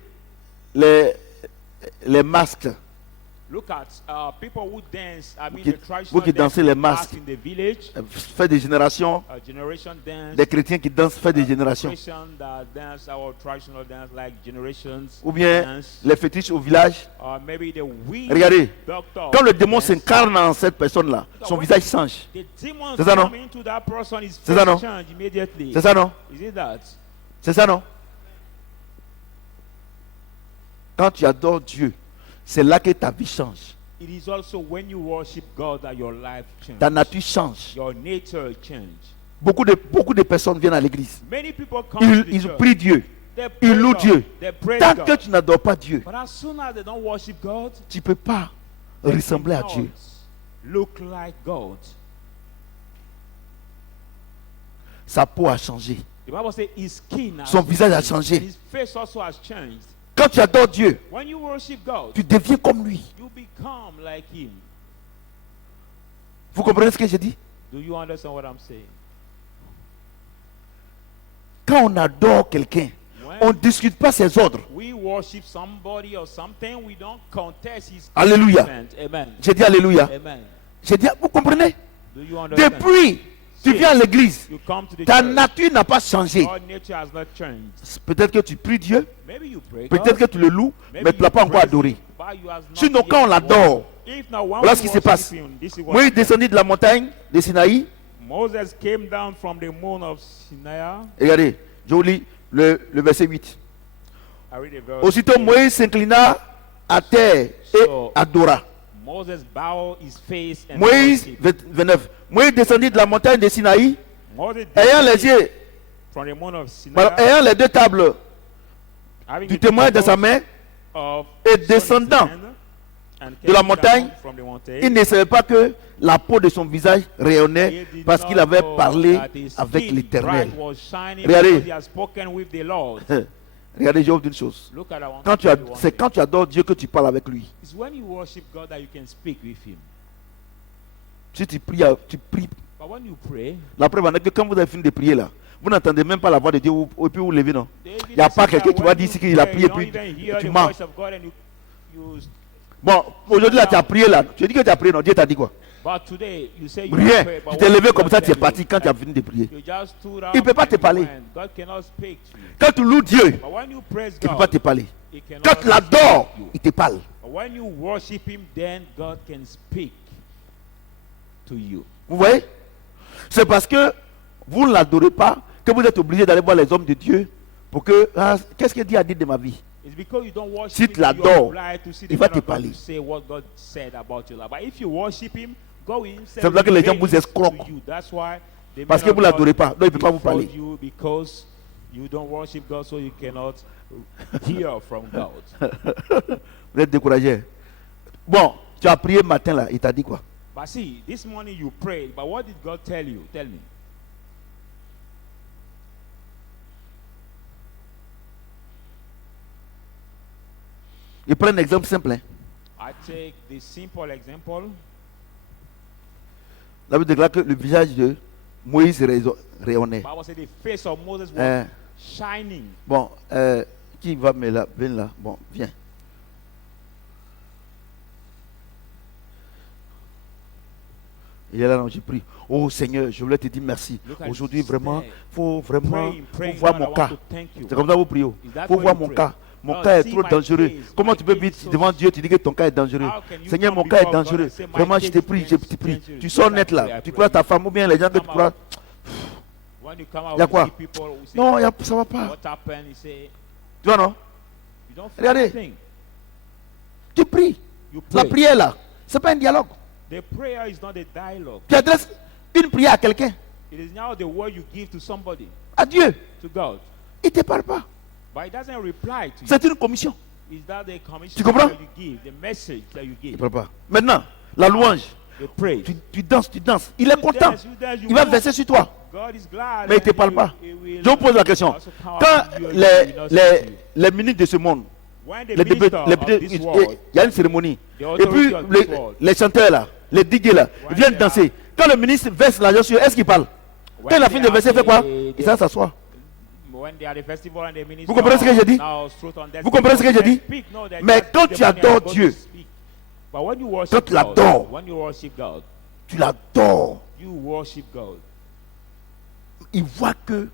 les masques, Look at people who dance. I mean, qui- the traditional vous qui dance dansez les masks masques. in the village, fait des générations, generation dance. des chrétiens qui dansent, fait des générations. Christian that dance our traditional dance like generations. Ou bien dance. les fétiches au village. Or maybe the weed Regardez, doctor. quand le démon dance. s'incarne en cette personne-là, son visage change. The demons C'est ça, non? come into that person, his C'est ça, non? face change immediately. C'est ça, non? Is it that? C'est ça, non? Quand tu adores Dieu, c'est là que ta vie change. It is also when you worship God that your life changes. Ta nature change. Your nature change. Beaucoup de personnes viennent à l'église. Many people come to the Ils church. prient Dieu. They ils pray louent God. Dieu. They praise Tant God. que tu n'adores pas Dieu, But as soon as they don't worship God, tu ne peux pas they ressembler à cannot Dieu. look like God. Sa peau a changé. The Bible says his skin has Son visage a changed, changé. and his face also has changed. Quand tu adores Dieu, When you worship God, tu deviens comme lui. you become like him. Vous comprenez ce que je dis? Do you understand what I'm saying? Quand on adore quelqu'un, When on ne discute pas ses ordres. we worship somebody or something, we don't contest his Alléluia. commandment. Amen. J'ai dit Alléluia. Amen. J'ai dit, vous comprenez? Do you understand? Depuis, tu viens à l'église, You come to the ta church. nature n'a pas changé. Your nature has not changed. Peut-être que tu pries Dieu, Maybe you pray peut-être que God, tu le loues, maybe mais tu ne l'as you pas encore praise adoré. him, but you has not Sinon, yet quand on l'adore, worshiped. If not, when voilà we ce qui se worship passe. him, this is what Moïse happens. descendit de la montagne de Sinaï. Moses came down from the moon of Sinai. Regardez, je vous lis le verset 8. I read the verse. Aussitôt Moïse s'inclina à terre et adora. Moses bowed his face and Moïse, worshiped. 29. Moïse descendit de la montagne de Sinaï, Moses ayant les yeux, from the moon of Sinai, ayant les deux tables having du the témoin de tables sa main, of et Son's descendant hand, and de la came montagne, down from the mountain. il ne savait pas que la peau de son visage rayonnait He did parce not qu'il avait know parlé that his avec skin l'Éternel. bright was shining Regardez. because he has spoken with the Lord. Regardez, je vous dis une chose. Look at, I want Quand to tell you one c'est thing. quand tu adores Dieu que tu parles avec lui. It's when you worship God that you can speak with him. Si tu pries, But when you pray, la preuve en est que quand vous avez fini de prier là, vous n'entendez même pas la voix de Dieu et puis vous levez, non? David Il n'y a said pas that quelqu'un qui when va dire you ici qu'il a pray, prié you don't puis even hear tu the mens. voice of God and you Bon, aujourd'hui là, tu as prié là. Tu as dit que tu as prié, non? Dieu t'a dit quoi? But today you say you Rien. pray, but Tu t'es what levé God comme ça, tu es tell parti you, quand tu as fini de prier. you just stood up Il peut pas and te you parler. went. God cannot speak to you. Quand tu loues Dieu, But when you praise il ne peut pas God, te parler. he cannot Quand tu speak l'adores, to you. il te parle. But when you worship him, then God can speak to you. Vous voyez? C'est parce que vous ne l'adorez pas que vous êtes obligé d'aller voir les hommes de Dieu pour que... ah, qu'est-ce que Dieu a dit de ma vie? It's because you don't worship Si him, tu you are l'adores, obliged to see the il va man te of God parler. to say what God said about your life. But if you worship him, God will himself C'est pour ça que les gens reveal vous it escroquent. to you. That's why the Parce man que of vous l'adorez God pas, donc il peut pas vous before parler. you, because you don't worship God, so you cannot hear from God. Vous êtes découragé. Bon, tu as prié matin là, il t'a dit quoi? But see, this morning you prayed, but what did God tell you? Tell me. Il prend un exemple simple. Hein. I take the simple example. La Bible déclare que le visage de Moïse rayonnait. Bible said the face of Moses was Euh, shining. bon, qui va me là? Viens là. Bon, viens. Il est là, non, j'ai pris. Oh Seigneur, je voulais te dire merci. Look at Aujourd'hui, this vraiment, there. faut vraiment Praying, faut voir God, I mon want cas. to thank you. C'est comme ça vous priez. Is that Faut what voir you mon pray? cas. Mon Lord, cas est see trop my dangereux. case. Comment My tu peux case vite is so devant Dieu, tu dis que ton cas est dangereux. How can you Seigneur, come mon cas est before God dangereux. and say, my Vraiment, je case te is prie, je te prie. dangerous? Tu sors Just net like là. prayer, Tu pray. crois ta femme ou bien les gens que tu crois. When you come out Y a with quoi? people who say, Non, ça va pas. what happened? You say, Tu vois, non? you don't feel Regardez. anything. Tu pries. You La pray. prière là, c'est pas un dialogue. The prayer is not a dialogue. Tu adresses une prière à quelqu'un, It is now the word you give to somebody, à Dieu. to God. Il ne te parle pas. But it doesn't reply to you. C'est une commission. Is that the commission Tu comprends? that you give, the message that you Il ne give? parle pas. Maintenant, la louange. The praise. Tu danses, tu danses. Il est You content. dance, you dance, you Il va move. verser sur toi. God is glad. Mais il ne te and parle he pas. will Je vous pose la question. also come Quand to you and he will not speak to you. les ministres de ce monde, When the les minister députés, of this il world, y a une cérémonie. the Et authority puis of this world, les chanteurs là, les DJ là, ils When viennent they danser. Quand le ministre verse l'argent sur eux, est-ce qu'il parle? Quand il a fini de verser, il fait quoi? Il s'en s'assoit. when they are the festival and the minister Vous comprenez ce que j'ai dit? now strut on their Vous comprenez ce que j'ai dit? speak, no, they Mais just quand give tu the money and adores go to Dieu, speak. But when you worship quand tu God, l'adores, when you worship God, Tu l'adores. you worship God. Il voit que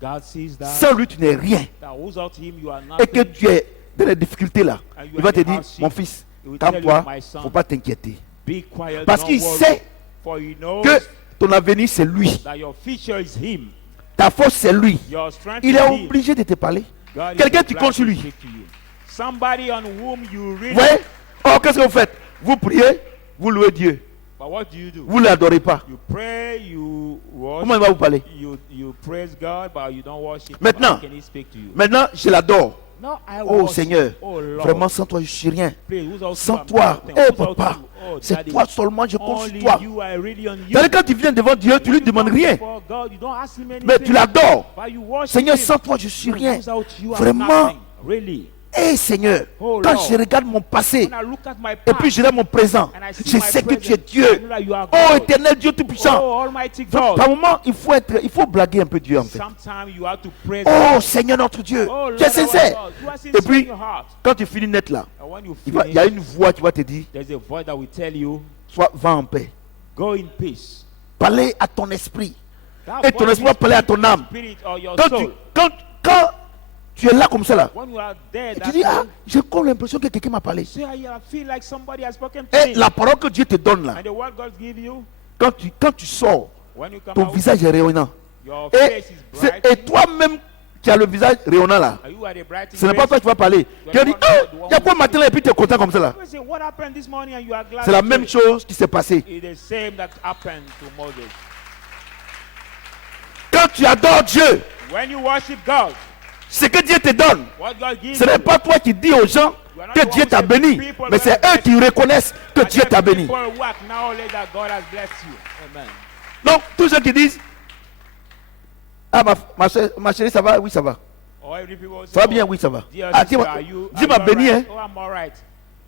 God sees that, sans lui, tu n'es rien. that without him you are Et que nothing. tu es dans les difficultés là. And you Il va are te in dire, hardship. mon fils, He will tell calme-toi, you, my il son, ne faut pas t'inquiéter. Be quiet, Parce don't qu'il worry, sait for he knows que ton avenir, c'est lui. that your future is him. Ta force, c'est lui. Your strength Il is est him. obligé de te parler. God is Quelqu'un, tu obliged comptes sur to lui. speak to you. Somebody on whom you Vous really. voyez? Oh, qu'est-ce que vous faites? Vous priez, vous louez Dieu. But what do you do? Vous ne l'adorez pas. You pray, you Comment il worship, va vous parler? you praise God, but you don't worship. Maintenant. How can he speak to you? Maintenant, je l'adore. No, I Oh worship. Seigneur, Oh Lord. vraiment sans toi, je suis rien. Please, who's else Sans you? I'm toi, nothing. oh Who's else papa, you? Oh, c'est Daddy. toi seulement, je compte sur Only toi. you, I really on you. C'est-à-dire quand tu viens devant Dieu, tu lui demandes rien. For God, you don't ask him anything, Mais tu l'adores. but you worship Seigneur, him. sans toi, je suis rien. Without you, I'm Vraiment. nothing. Really. Hé Seigneur, Oh, quand Lord. je regarde mon passé, When I look at my et past, puis je regarde mon présent, and I see je my sais que tu es present, Dieu. I know that you are Oh God. éternel Dieu Tout-Puissant. Oh, Almighty Donc, God. par moment, il faut blaguer un peu Dieu en fait. Sometimes you have to praise Oh God. Seigneur notre Dieu, Oh, Lord, tu es our sincère. God. You are Et sincere in puis, your heart. quand tu finis net là, And when you il y a finish, une voix qui va te dire, there's a voice that will tell you, va en paix. go in peace. Parlez à ton esprit. That Et ton voice esprit va will parler à speak ton to your âme. spirit or your Quand soul. tu es là comme ça là, When you are there, et tu that dis, ah, day, j'ai comme l'impression que quelqu'un m'a parlé. say, I feel like somebody has spoken to Et me. la parole que Dieu te donne là, And the word God give you, quand tu sors, when you come ton out, visage est rayonnant. your Et, face is bright. et toi-même qui as le visage rayonnant là, Are you at a bright ce n'est pas face? toi qui vas parler. Tu vas dire, ah, il y a quoi matin là et puis tu es content comme ça là. You say, what happened this morning and you are glad? C'est la to même it. chose qui s'est passée. It's the same that happened to Moses. Quand tu adores Dieu, When you worship God, ce que Dieu te donne, what God gives ce n'est pas toi qui dis aux gens que Dieu t'a béni, mais c'est eux qui reconnaissent que and Dieu then t'a béni. people will acknowledge that God has blessed you. Amen. Donc, tous ceux qui disent, ah ma chérie, ça va? Oui, ça va. Or every people say, Ça va bien? Oui, ça va. dear Ah, sister, Dieu m'a béni, hein? Oh, I'm all right.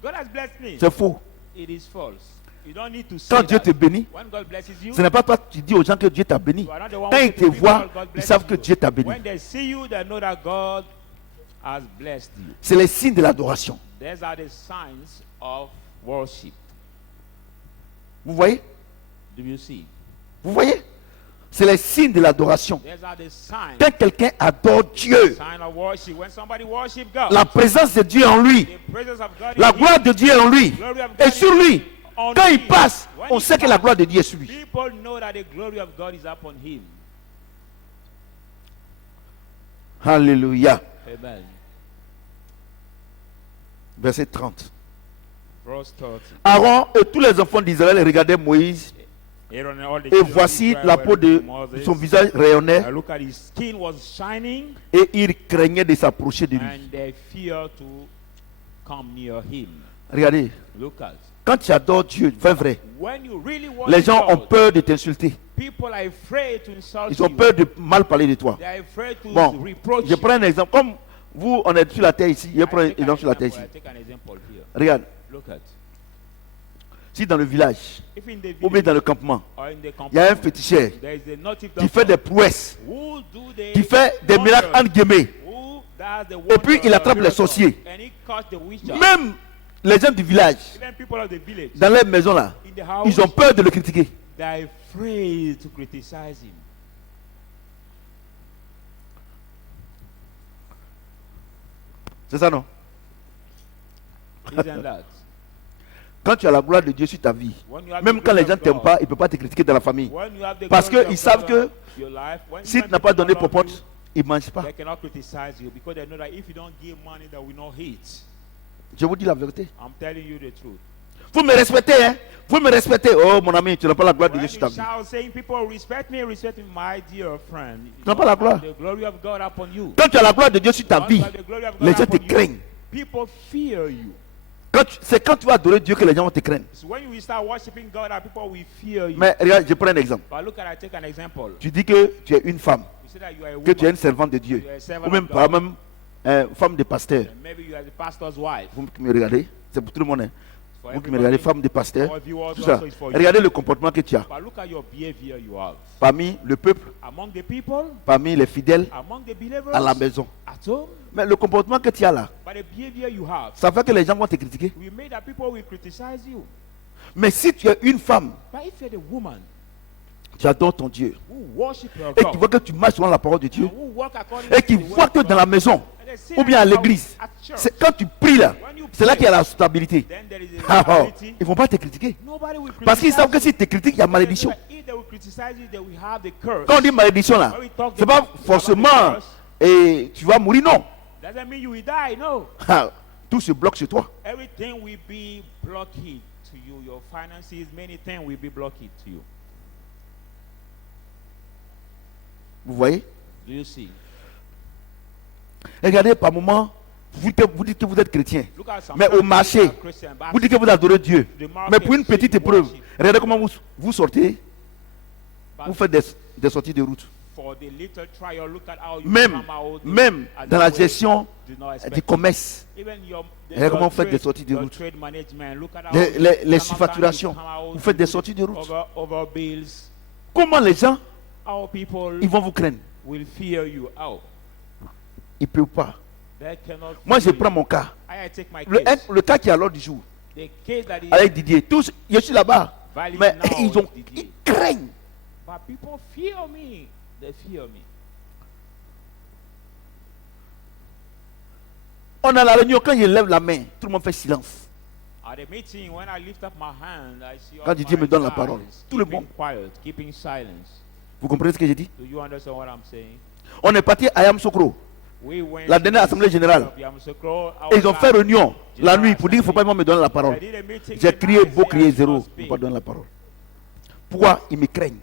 God has blessed me. C'est faux. It is false. You don't need to say Quand Dieu that. te bénit, When God blesses you, ce n'est pas toi qui dis aux gens que Dieu t'a béni. you are not the one Quand who ils say te to people, voient, God ils blesses savent que you. Dieu t'a béni. When they see you, they know that God has blessed you. C'est les signes de l'adoration. These are the signs of worship. Vous voyez? Do you see? Vous voyez? C'est les signes de l'adoration. These are the signs. Quand quelqu'un adore Dieu, Sign of worship. When somebody worship God, la présence de Dieu en lui, the presence of God la in gloire de Dieu en lui, glory of God et sur lui, on quand il him. passe, When on he sait que la passes, gloire de Dieu est sur lui. people know that the glory of God is upon him. Alléluia. Amen. Verset 30. Verse 30. Aaron et tous les enfants d'Israël regardaient Moïse, Aaron and all the et children of voici Israel la were peau de looking at Moses. son visage rayonnait, Look at his skin was shining, et ils craignaient de s'approcher de lui. and they fear to come near him. Regardez, Look at. quand tu adores Dieu, vrai, When you really les worship gens ont God, peur de t'insulter. people are afraid to insult Ils ont you. peur de mal parler de toi. They are afraid to Bon, reproach je you. prends un exemple. Comme vous, on est sur la terre ici, je prends un exemple sur la terre ici. I take an example here. Regarde, Look at. si dans le village, If in the ou bien village dans le campement, or in the il y a un compound, féticheur there is a native qui fait des prouesses, who do the qui fait des miracles entre guillemets, who does the et puis il attrape les miracle, sorciers. and he caught the witcher. Même les gens du village, Even people of the village, dans leur maison là, in the house, ils ont peur de le critiquer. they are afraid to criticize him. C'est ça non? Isn't that? Quand tu as la gloire de Dieu sur ta vie, When you have même the quand les glory gens of ne t'aiment God, pas, ils ne peuvent pas te critiquer dans la famille. when you have the Parce glory qu'ils of savent God que in your life, when si tu when n'as pas people donné love you, popote, ils ne mangent pas. they cannot criticize you because they know that if you don't give money, they will not hate. Je vous dis la vérité. I'm telling you the truth. Vous me respectez, hein? Vous me respectez. Oh mon ami, tu n'as pas la gloire de When Dieu sur you ta vie. shout saying, people respect me, my dear friend. You Tu n'as pas la gloire. have the glory of God upon you. Quand tu as la gloire de Dieu sur ta Once vie, you have the glory of God les gens te upon you, craignent. people fear you. C'est quand tu vas adorer Dieu que les gens vont te craindre. So when you start worshiping God, that people will fear you. Mais regarde, je prends un exemple. But look at, I take an example. Tu dis que tu es une femme, You say that you are a que tu es woman, une servante de Dieu, you are a servant ou même of par God, même femme de pasteur. and maybe you are the pastor's wife. Vous qui me regardez, c'est pour tout le monde. Hein. For Vous qui me everybody, regardez, femme de pasteur, our viewers tout ça. also is for you. Regardez le comportement que tu as But look at your behavior you have. parmi le peuple, Among the people, parmi les fidèles, among the believers, à la maison. at home, Mais le comportement que tu as là, but the behavior you have ça fait que les gens vont te critiquer. will make that people will criticize you. Mais si tu es une femme, But if you're the woman tu adores ton Dieu, who worship your et qui God, veut que tu marches selon la parole de Dieu, and who walk according et to qui the word voit que of dans God, la maison, and they see ou bien à that l'église, at church, c'est quand tu pries là, when you c'est là pray, qu'il y a la stabilité. then there is Ah, a oh, stability. ils ne vont pas te critiquer. Nobody will Parce qu'ils criticize savent que you. s'ils te critiquent, il y a Because they malédiction. know that if they will criticize you, they will have the curse. Quand on dit malédiction là, When we talk c'est pas about the forcément curse, et tu vas mourir, non. doesn't mean you will die, no. Ah, tout se bloque sur toi. Everything will be blocked to you. Your finances, many things will be blocked to you. Vous voyez? Do you see? Regardez, par moment, vous dites que vous êtes chrétien. Look at some Mais au people marché, who are Christian, but vous dites que vous adorez Dieu. the market, Mais pour une petite you épreuve, worship. regardez comment vous sortez, But vous faites des sorties de route. for the little trial, look at how you Même, come out même at dans the la way gestion you did not expect du it. commerce, Even regardez comment vous faites des sorties de your route. trade management, look at how Les some of surfacturations, time you come out vous faites des sorties de route. over bills. Comment les gens, How people ils vont vous craindre? will fear you out. Ils ne peuvent pas. They cannot Moi, je fear prends you. mon cas. I take my Le, case. le cas qui est à l'ordre du jour, The case that is avec Didier, tous, je suis là-bas. valid Mais now ils is ils Didier. craignent. But people fear me. They fear me. On a la réunion, quand je lève la main, tout le monde fait silence. At the meeting, when I lift up my hand, I see Quand all Didier my me donne la guys parole, tout le keeping monde. quiet, keeping silence. Vous comprenez ce que j'ai dit? Do you understand what I'm saying? On est parti à Yamsoukro. We went La dernière to assemblée générale. of Yamoussoukro, our Et ils ont fait last réunion la general nuit pour dire qu'il ne faut pas me donner la I parole. did a meeting J'ai in crié the beau, night, crié I zéro. did Il not ne faut speak. pas donner la parole. Pourquoi ils me craignent?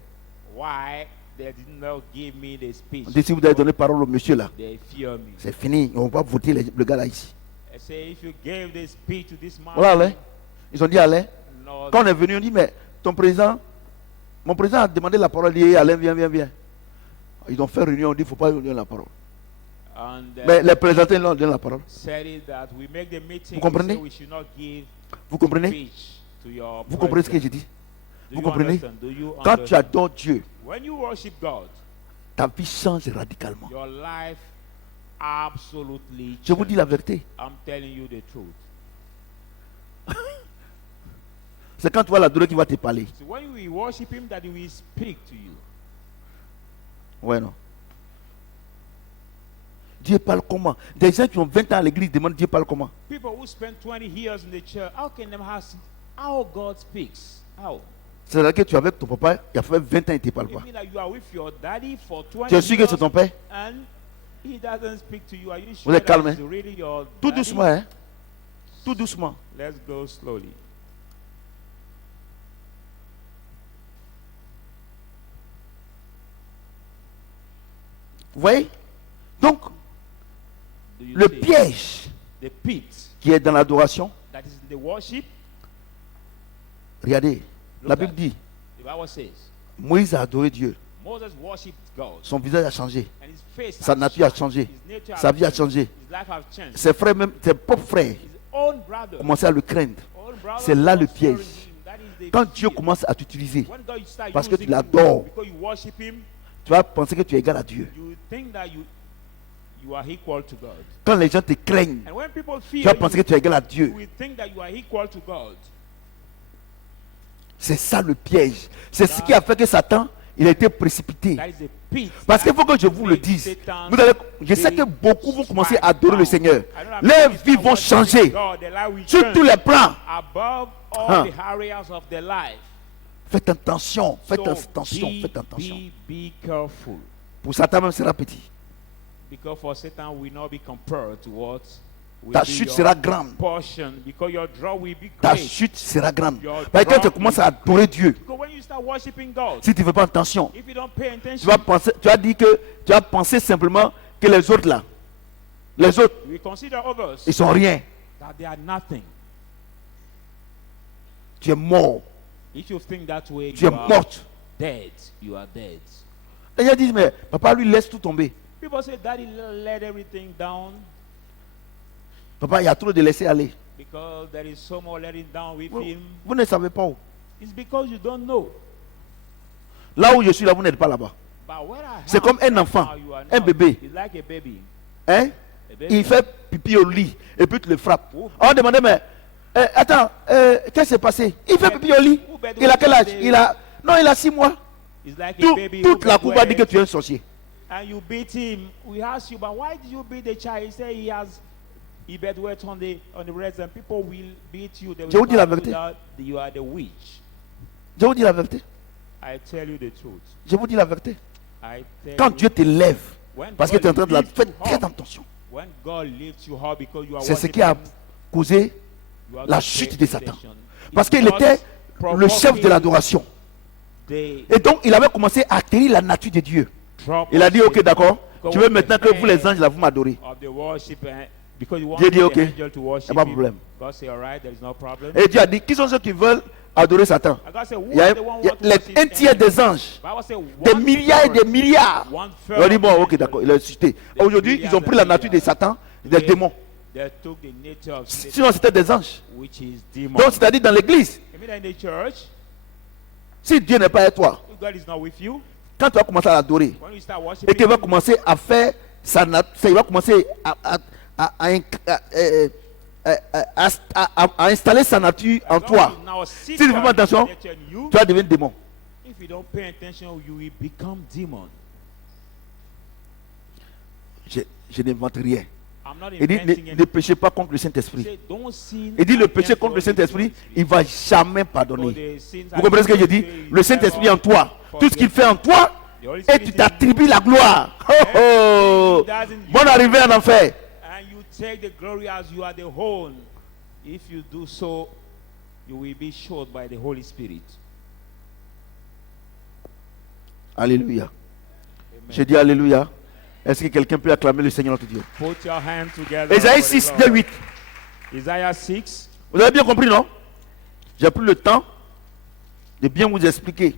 Why they did not give me the speech? On dit si vous avez donné la parole au monsieur là, They fear me. c'est fini. On ne va pas voter le gars là ici. I say, if you gave the speech to this man, Voilà, Alain. Ils ont dit Alain. no, Quand on est venu, on dit mais ton président, mon président a demandé la parole. Il dit Alain, viens, viens, viens. Ils ont fait réunion, on dit il ne faut pas lui donner la parole. and Mais les présidents leur donnent la parole. said it that we make the meeting. Vous comprenez? We say we should not give Vous comprenez? speech to your Vous comprenez ce que j'ai president. dit? Do Vous you comprenez? understand? Do you Quand tu understand? adores Dieu, When you worship God, ta vie change radicalement. your life absolutely Je vous dis la vérité. I'm telling you the truth. C'est quand tu vois la douleur qui va te parler. So when we worship Him, that He will speak to you. Ouais, non. Dieu parle comment? Des gens qui ont 20 ans à l'église demandent Dieu parle comment? People who spend 20 years in the church, how can them ask how God speaks? How? C'est-à-dire que tu es avec ton papa, il a fait 20 ans, il ne te parle It pas. means that you are with your daddy for 20 Tu es sûr que years c'est ton père? and he doesn't speak to you. Are you Vous sure êtes calme, that hein? it's really your Tout daddy? doucement, hein? Tout doucement. Let's go slowly. Vous voyez? Donc, Do you le see? piège The pit qui est dans l'adoration, that is in the worship. regardez, la Look Bible at- dit, The Bible says Moïse a adoré Dieu. Moses worshipped God, Son visage a changé. and his face Sa has nature a changed. changé. His nature Sa has vie a changed. changé. His life has changed. Ses frères, même ses propres frères, His own brother, commençaient à le craindre. own brother C'est là was le piège. fearing him. That is the Quand Dieu fear. commence à t'utiliser, When God start parce que tu using l'adores, you, because you worship him, tu vas penser que tu es égal à Dieu. you think that you are equal to God. Quand les gens te craignent, And when people tu fear vas penser que you, tu es égal à you Dieu. will think that you are equal to God. C'est ça le piège. C'est ce qui a fait que Satan, il a été précipité. That is the pit. Parce qu'il faut que je that vous le made dise. Satan Vous allez, je sais be que beaucoup vont commencer à struck adorer le down. Seigneur. I know that Leurs people vies start vont worshiping changer God, their life will sur change tous les plans. above all Hein. the areas of their life. Faites attention, faites So attention, be, faites attention. be careful. Pour Satan même sera petit. Because for Satan will not be compared to what will Ta be chute your sera grande. portion. Because your draw will be Ta great. chute sera grande. Your Parce que quand tu drop commences will à adorer Dieu, Because when you start worshiping God, si tu ne fais pas attention, if you don't pay tu attention, vas penser, tu vas dire que tu vas penser simplement que les autres là, les autres, we consider others ils sont rien. that they are nothing. Tu es mort. If you think that way, Tu es you are morte. dead. You are dead. Les gens disent, mais papa lui laisse tout tomber. People say, Daddy, let everything down Papa, il y a trop de laisser aller. because there is so more letting down with Vous, him. vous ne savez pas où. It's because you don't know. Là où je suis là, vous n'êtes pas là-bas. But where I C'est am comme un right enfant, now, you are un not. bébé. It's like a baby. Hein? A baby. Il fait pipi au lit et puis tu le frappes. Oh. On demandait, mais attends, qu'est-ce qui s'est passé? Il fait pipi au lit. Il a quel âge? Non, il a 6 mois. It's like a Tout- baby. toute who la cour va dire que wet, tu es un sorcier. and you beat him. We ask you, but why did you beat the child? He said he bet wet on the rest, and people will beat you. They will Je vous dis la tell you vérité. that you are the witch. Je vous dis la vérité. I tell you the truth. Je vous dis la vérité. I tell Quand you, Dieu te lève, when parce que tu es en train de la lifts faire you très up, attention. when God lifts you up because you are C'est ce worshiping qui a him, causé you are la to chute pay de Satan. attention. Parce It's qu'il not était le chef de provoking l'adoration. the Et donc, il avait commencé à acquérir la nature de Dieu. drop Il a dit, of ok, d'accord. Go Tu veux with maintenant the que vous les hand anges, là, vous m'adorez. of the worship, because you want Dieu dit, the ok, angel to worship y a pas de him. problème. God say, all right, there is no problem. Et Dieu a dit, qui sont ceux qui veulent adorer Satan? And God say, who Il y a, are the one il y a who want to worship un tiers him? des anges, Bible say, des one milliards et third- des milliards. one Il a dit, third bon, of ok, the d'accord, angels, il a suscité. Aujourd'hui, ils ont pris la nature de Satan, des they- démons. They took the nature of Satan, Sinon, c'était des anges. which is demon. Donc, c'est-à-dire dans l'église, I mean, in the church, si Dieu n'est pas avec toi, if God is not with you, quand tu vas commencer à l'adorer, when you start et worshiping qu'il va him, commencer à faire sa nature, il va commencer à installer sa nature en God toi, will now sit Si tu ne fais down pas attention, in nature in you. tu vas devenir démon. If you don't pay attention, you will become demon. Je n'invente rien. I'm not Il dit, inventing ne péchez pas contre le Saint-Esprit. Say, don't sin Il dit, le péché against contre le the Holy Saint-Esprit, Spirit. il ne va jamais For pardonner. the sins Vous comprenez ce que je dis? Le Saint-Esprit en toi, tout ce qu'il fait en toi, The Holy et Spirit tu in t'attribues la gloire. Oh, oh. Bonne arrivée en enfer. and you take the glory as you are the whole. If you do so, you will be showed by the Holy Spirit. Alléluia. Amen. Je dis Alléluia. Est-ce que quelqu'un peut acclamer le Seigneur notre Dieu? Put your hands together. Ésaïe for the 6, Lord. 2, 8. Isaiah 6. Vous avez bien compris, non? J'ai pris le temps de bien vous expliquer.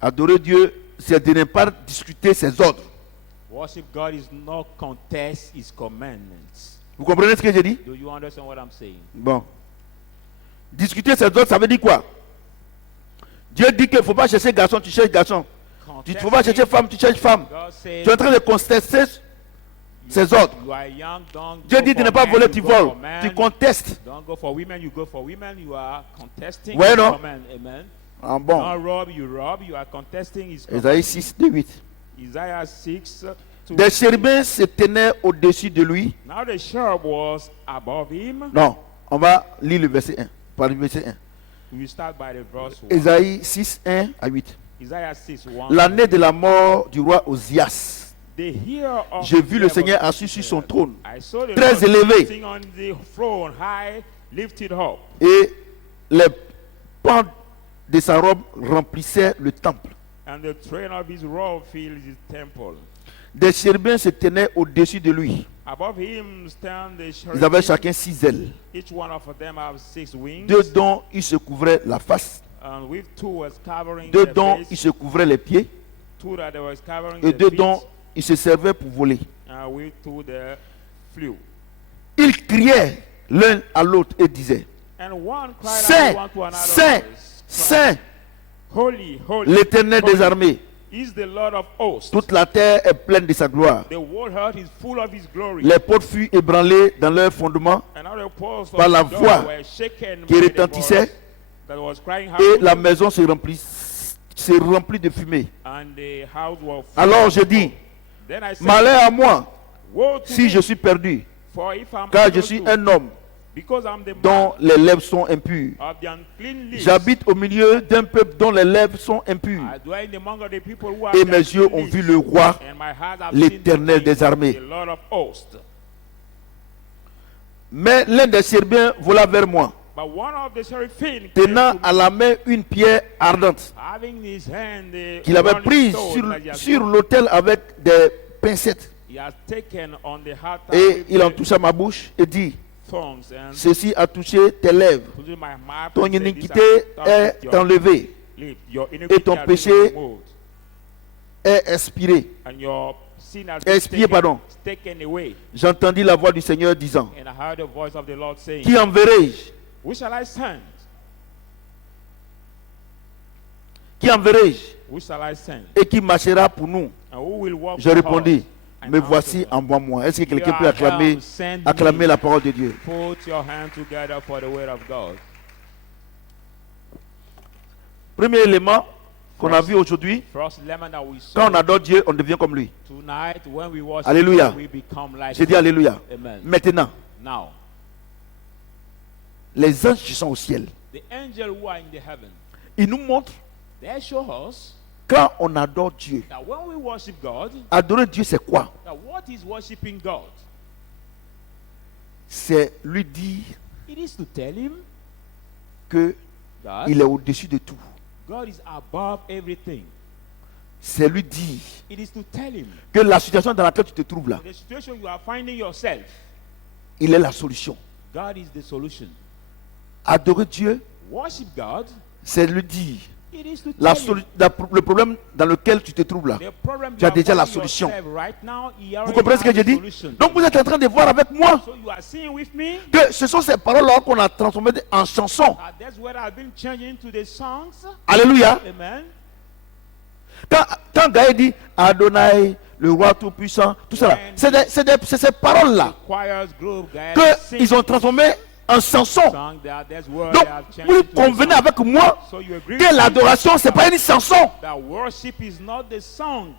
Adorer Dieu, c'est de ne pas discuter ses ordres. Worship God is not contest His commandments. Vous comprenez ce que j'ai dit? Do you understand what I'm saying? Bon. Discuter ses ordres, ça veut dire quoi? Dieu dit qu'il ne faut pas chercher garçon, tu cherches garçon. Il ne faut pas chercher femme, tu cherches femme. God says, Tu es en train de contester ses ordres. you are young, don't Dieu go dit de for ne pas men, voler, you tu go voles. for men. Tu contestes. Don't go for women, you go for women. You are contesting Ouais, His non? command. Amen. Ah bon. Don't rob, you are contesting His command. Ésaïe 6, 2, 8. Isaiah 6. Des chérubins se tenaient au-dessus de lui. Now the cherub was above him. Non, on va lire le verset 1. Par le verset 1. We start by the verse 1. Ésaïe 6, 1 à 8. Isaiah 6, 1. L'année de la mort du roi Osias, the ear of J'ai vu the le devil. Seigneur assis sur son trône, I saw the très Lord élevé. sitting on the throne, high, lifted up, et les pans de sa robe remplissaient le temple. and the train of his robe filled his temple. Des chérubins se tenaient au-dessus de lui. Above him stand the Ils avaient cherubim. chacun 6 ailes. Each one of them have 6 wings. 2 dont ils se couvraient la face, And with 2 was covering 2 their dont face, ils se couvraient les pieds, 2 that was covering et their 2 dont feet, ils se servaient pour voler. and with 2 they flew. Ils criaient l'un à l'autre et disaient, And one cried Saint, out one to another, Saint, Saint, Holy, holy, l'Éternel des holy armées. is the Lord of hosts. Toute la terre est pleine de sa gloire. The whole earth is full of his glory. Les portes furent ébranlées dans leur fondement And all the posts par of la the door voix were shaken qui by the retentissait, voice that was crying et out, la maison se remplit de fumée. and the house was full Alors of je dis, smoke. Then I said, malheur à moi woe to si me, je suis perdu, for if I'm car je able suis to, un homme because I'm the man dont les lèvres sont impures. of the unclean lips. J'habite au milieu d'un peuple dont les lèvres sont impures. I dwell among the people who have Et the mes yeux unclean ont vu lips, le roi, and my heart have l'Éternel seen the des armées. the Lord of hosts. Mais l'un des chérubins vola vers moi, But one of the seraphim came tenant to à me, la main une pierre ardente having in his hand the qu'il avait burning prise stone that he has sur l'autel avec des pincettes. He has taken on the heart Et il en toucha ma bouche et dit, thorns and ceci a touché tes lèvres. put in my mouth. Ton and said, iniquité "These are est your enlevée, lips. Your iniquity ton has been péché removed, est expirée. and your sin has been Expié, pardon. taken away." J'entendis la voix du Seigneur disant, And I heard the voice of the Lord saying, qui enverrai-je? "Who shall I send? Qui enverrai-je? Who shall I send? Et qui marchera pour nous? And who will walk Je for répondis, us?" And me answered voici, them, envoie-moi. Est-ce que quelqu'un "Here peut I acclamer, am, send acclamer me." la parole de Dieu? Put your hand together for the word of God. Premier élément qu'on a vu aujourd'hui, First lemon that we saw quand on adore Dieu, on devient comme lui. tonight, when we worship Alléluia. God, we become like J'ai dit him. alléluia. Amen. Maintenant, Now, les anges qui sont au ciel, the angel who are in the heaven, ils nous montrent they show us quand on adore Dieu. that when we worship God, Adorer Dieu, c'est quoi? that what is worshiping God? C'est lui dire It is to tell him qu'il that est au-dessus de tout. God is above everything. C'est lui dire It is to tell him que la situation dans laquelle tu te trouves là, the situation you are finding yourself, il est la solution. God is the solution. Adorer Dieu, Worship God, c'est lui dire it is to la tell him le problème dans lequel tu te trouves là. the problem Tu as you are déjà la finding solution. yourself right now, he Vous already comprenez ce que has j'ai the dit? solution. Donc vous êtes en train de voir avec moi So you are seeing with me que ce sont ces paroles-là qu'on a transformées en chansons. that's what I've been changing into the songs. Alléluia. Amen. Quand Gaël dit Adonai, le roi tout-puissant, tout ça là, c'est ces paroles-là Choirs, group, guys, qu'ils ont transformées en chansons. song that's word Donc, they have changed vous into the convenez song. avec moi So you agree que with me l'adoration, ce n'est pas une chanson. that worship is not the song.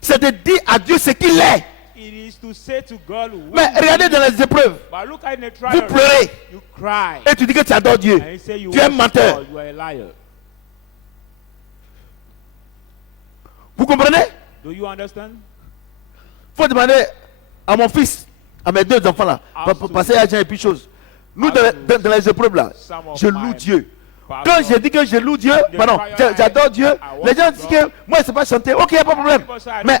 C'est de dire à Dieu ce qu'il est. It is to say to God, who Mais regardez dans les épreuves, but look at the vous trial. pleurez You cry. et tu dis que tu adores Dieu. And you say you Tu es un worship menteur. God, you are a liar. Vous comprenez? Do you understand? Il faut demander à mon fils, à mes 2 enfants là, passer à Jean et puis chose. Nous, dans les épreuves là, je loue Dieu. Quand je dis que je loue Dieu, pardon, j'adore Dieu, les gens disent que moi, c'est pas chanter. Ok, il n'y a pas de problème. Mais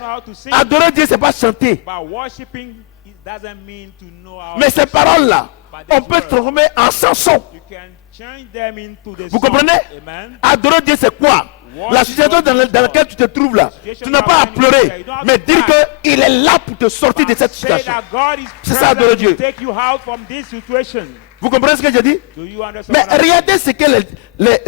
adorer Dieu, c'est pas chanter. But worshiping it doesn't mean to know how Mais to ces sing. paroles-là, But on these peut words, transformer en chanson. you can change them into the Vous song. comprenez? Amen. Adorer Dieu, c'est quoi? La situation dans laquelle tu te trouves là, tu n'as pas à pleurer, mais dire qu'il est là pour te sortir de cette Say situation. that God is C'est ça, adorer present to Dieu. take you out from this situation. Vous comprenez ce que j'ai dit? Do you understand? Mais what I'm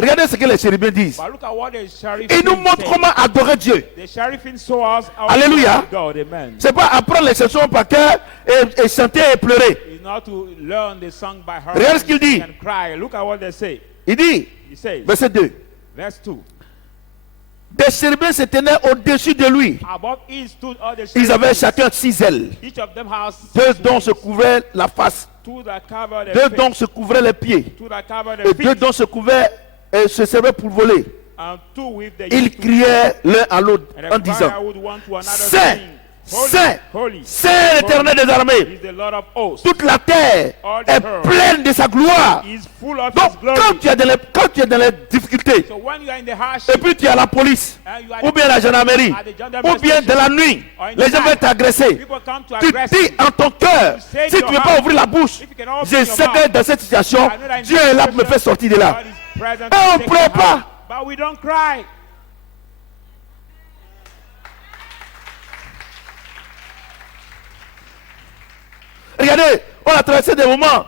regardez ce que les chérubins disent. But look at what the sheriff Ils nous montrent comment adorer Dieu. The sheriff show us how Alléluia. to God. Amen. C'est pas apprendre les chansons par cœur et chanter et pleurer. It's not to learn the song by heart Regarde ce qu'il dit. and cry. Look at what they say. Il dit, He says, verset 2, verse 2. des chérubins se tenaient au-dessus de lui. Above him stood all the Ils avaient cherubims. chacun 6 ailes. Each of them has 2 six dont wings. se couvraient la face, Two that cover the 2 face, dont se couvraient les pieds, two that cover the et 2 feet, dont se couvraient et se servaient pour voler. and two with the ils criaient l'un à l'autre and en the disant, choir would one to another Saint, saying, Holy, Saint, holy, Saint l'Éternel des armées. is the Lord of hosts. Toute la terre est pleine de sa gloire. He is full of Donc, his glory. quand tu es dans les difficultés, So when you are in the hardship, et puis tu es à la police, and you are ou bien à la gendarmerie, ou bien de la nuit, les gens veulent t'agresser. people come to Tu aggress dis you. en ton cœur, si tu ne veux pas ouvrir la bouche, If you can open je your sais que mouth, dans cette situation, I know that in Dieu this est là pour me situation, faire sortir de là. God is present Et to on ne take pleure you pas. out. But we don't cry. Regardez, on a traversé des moments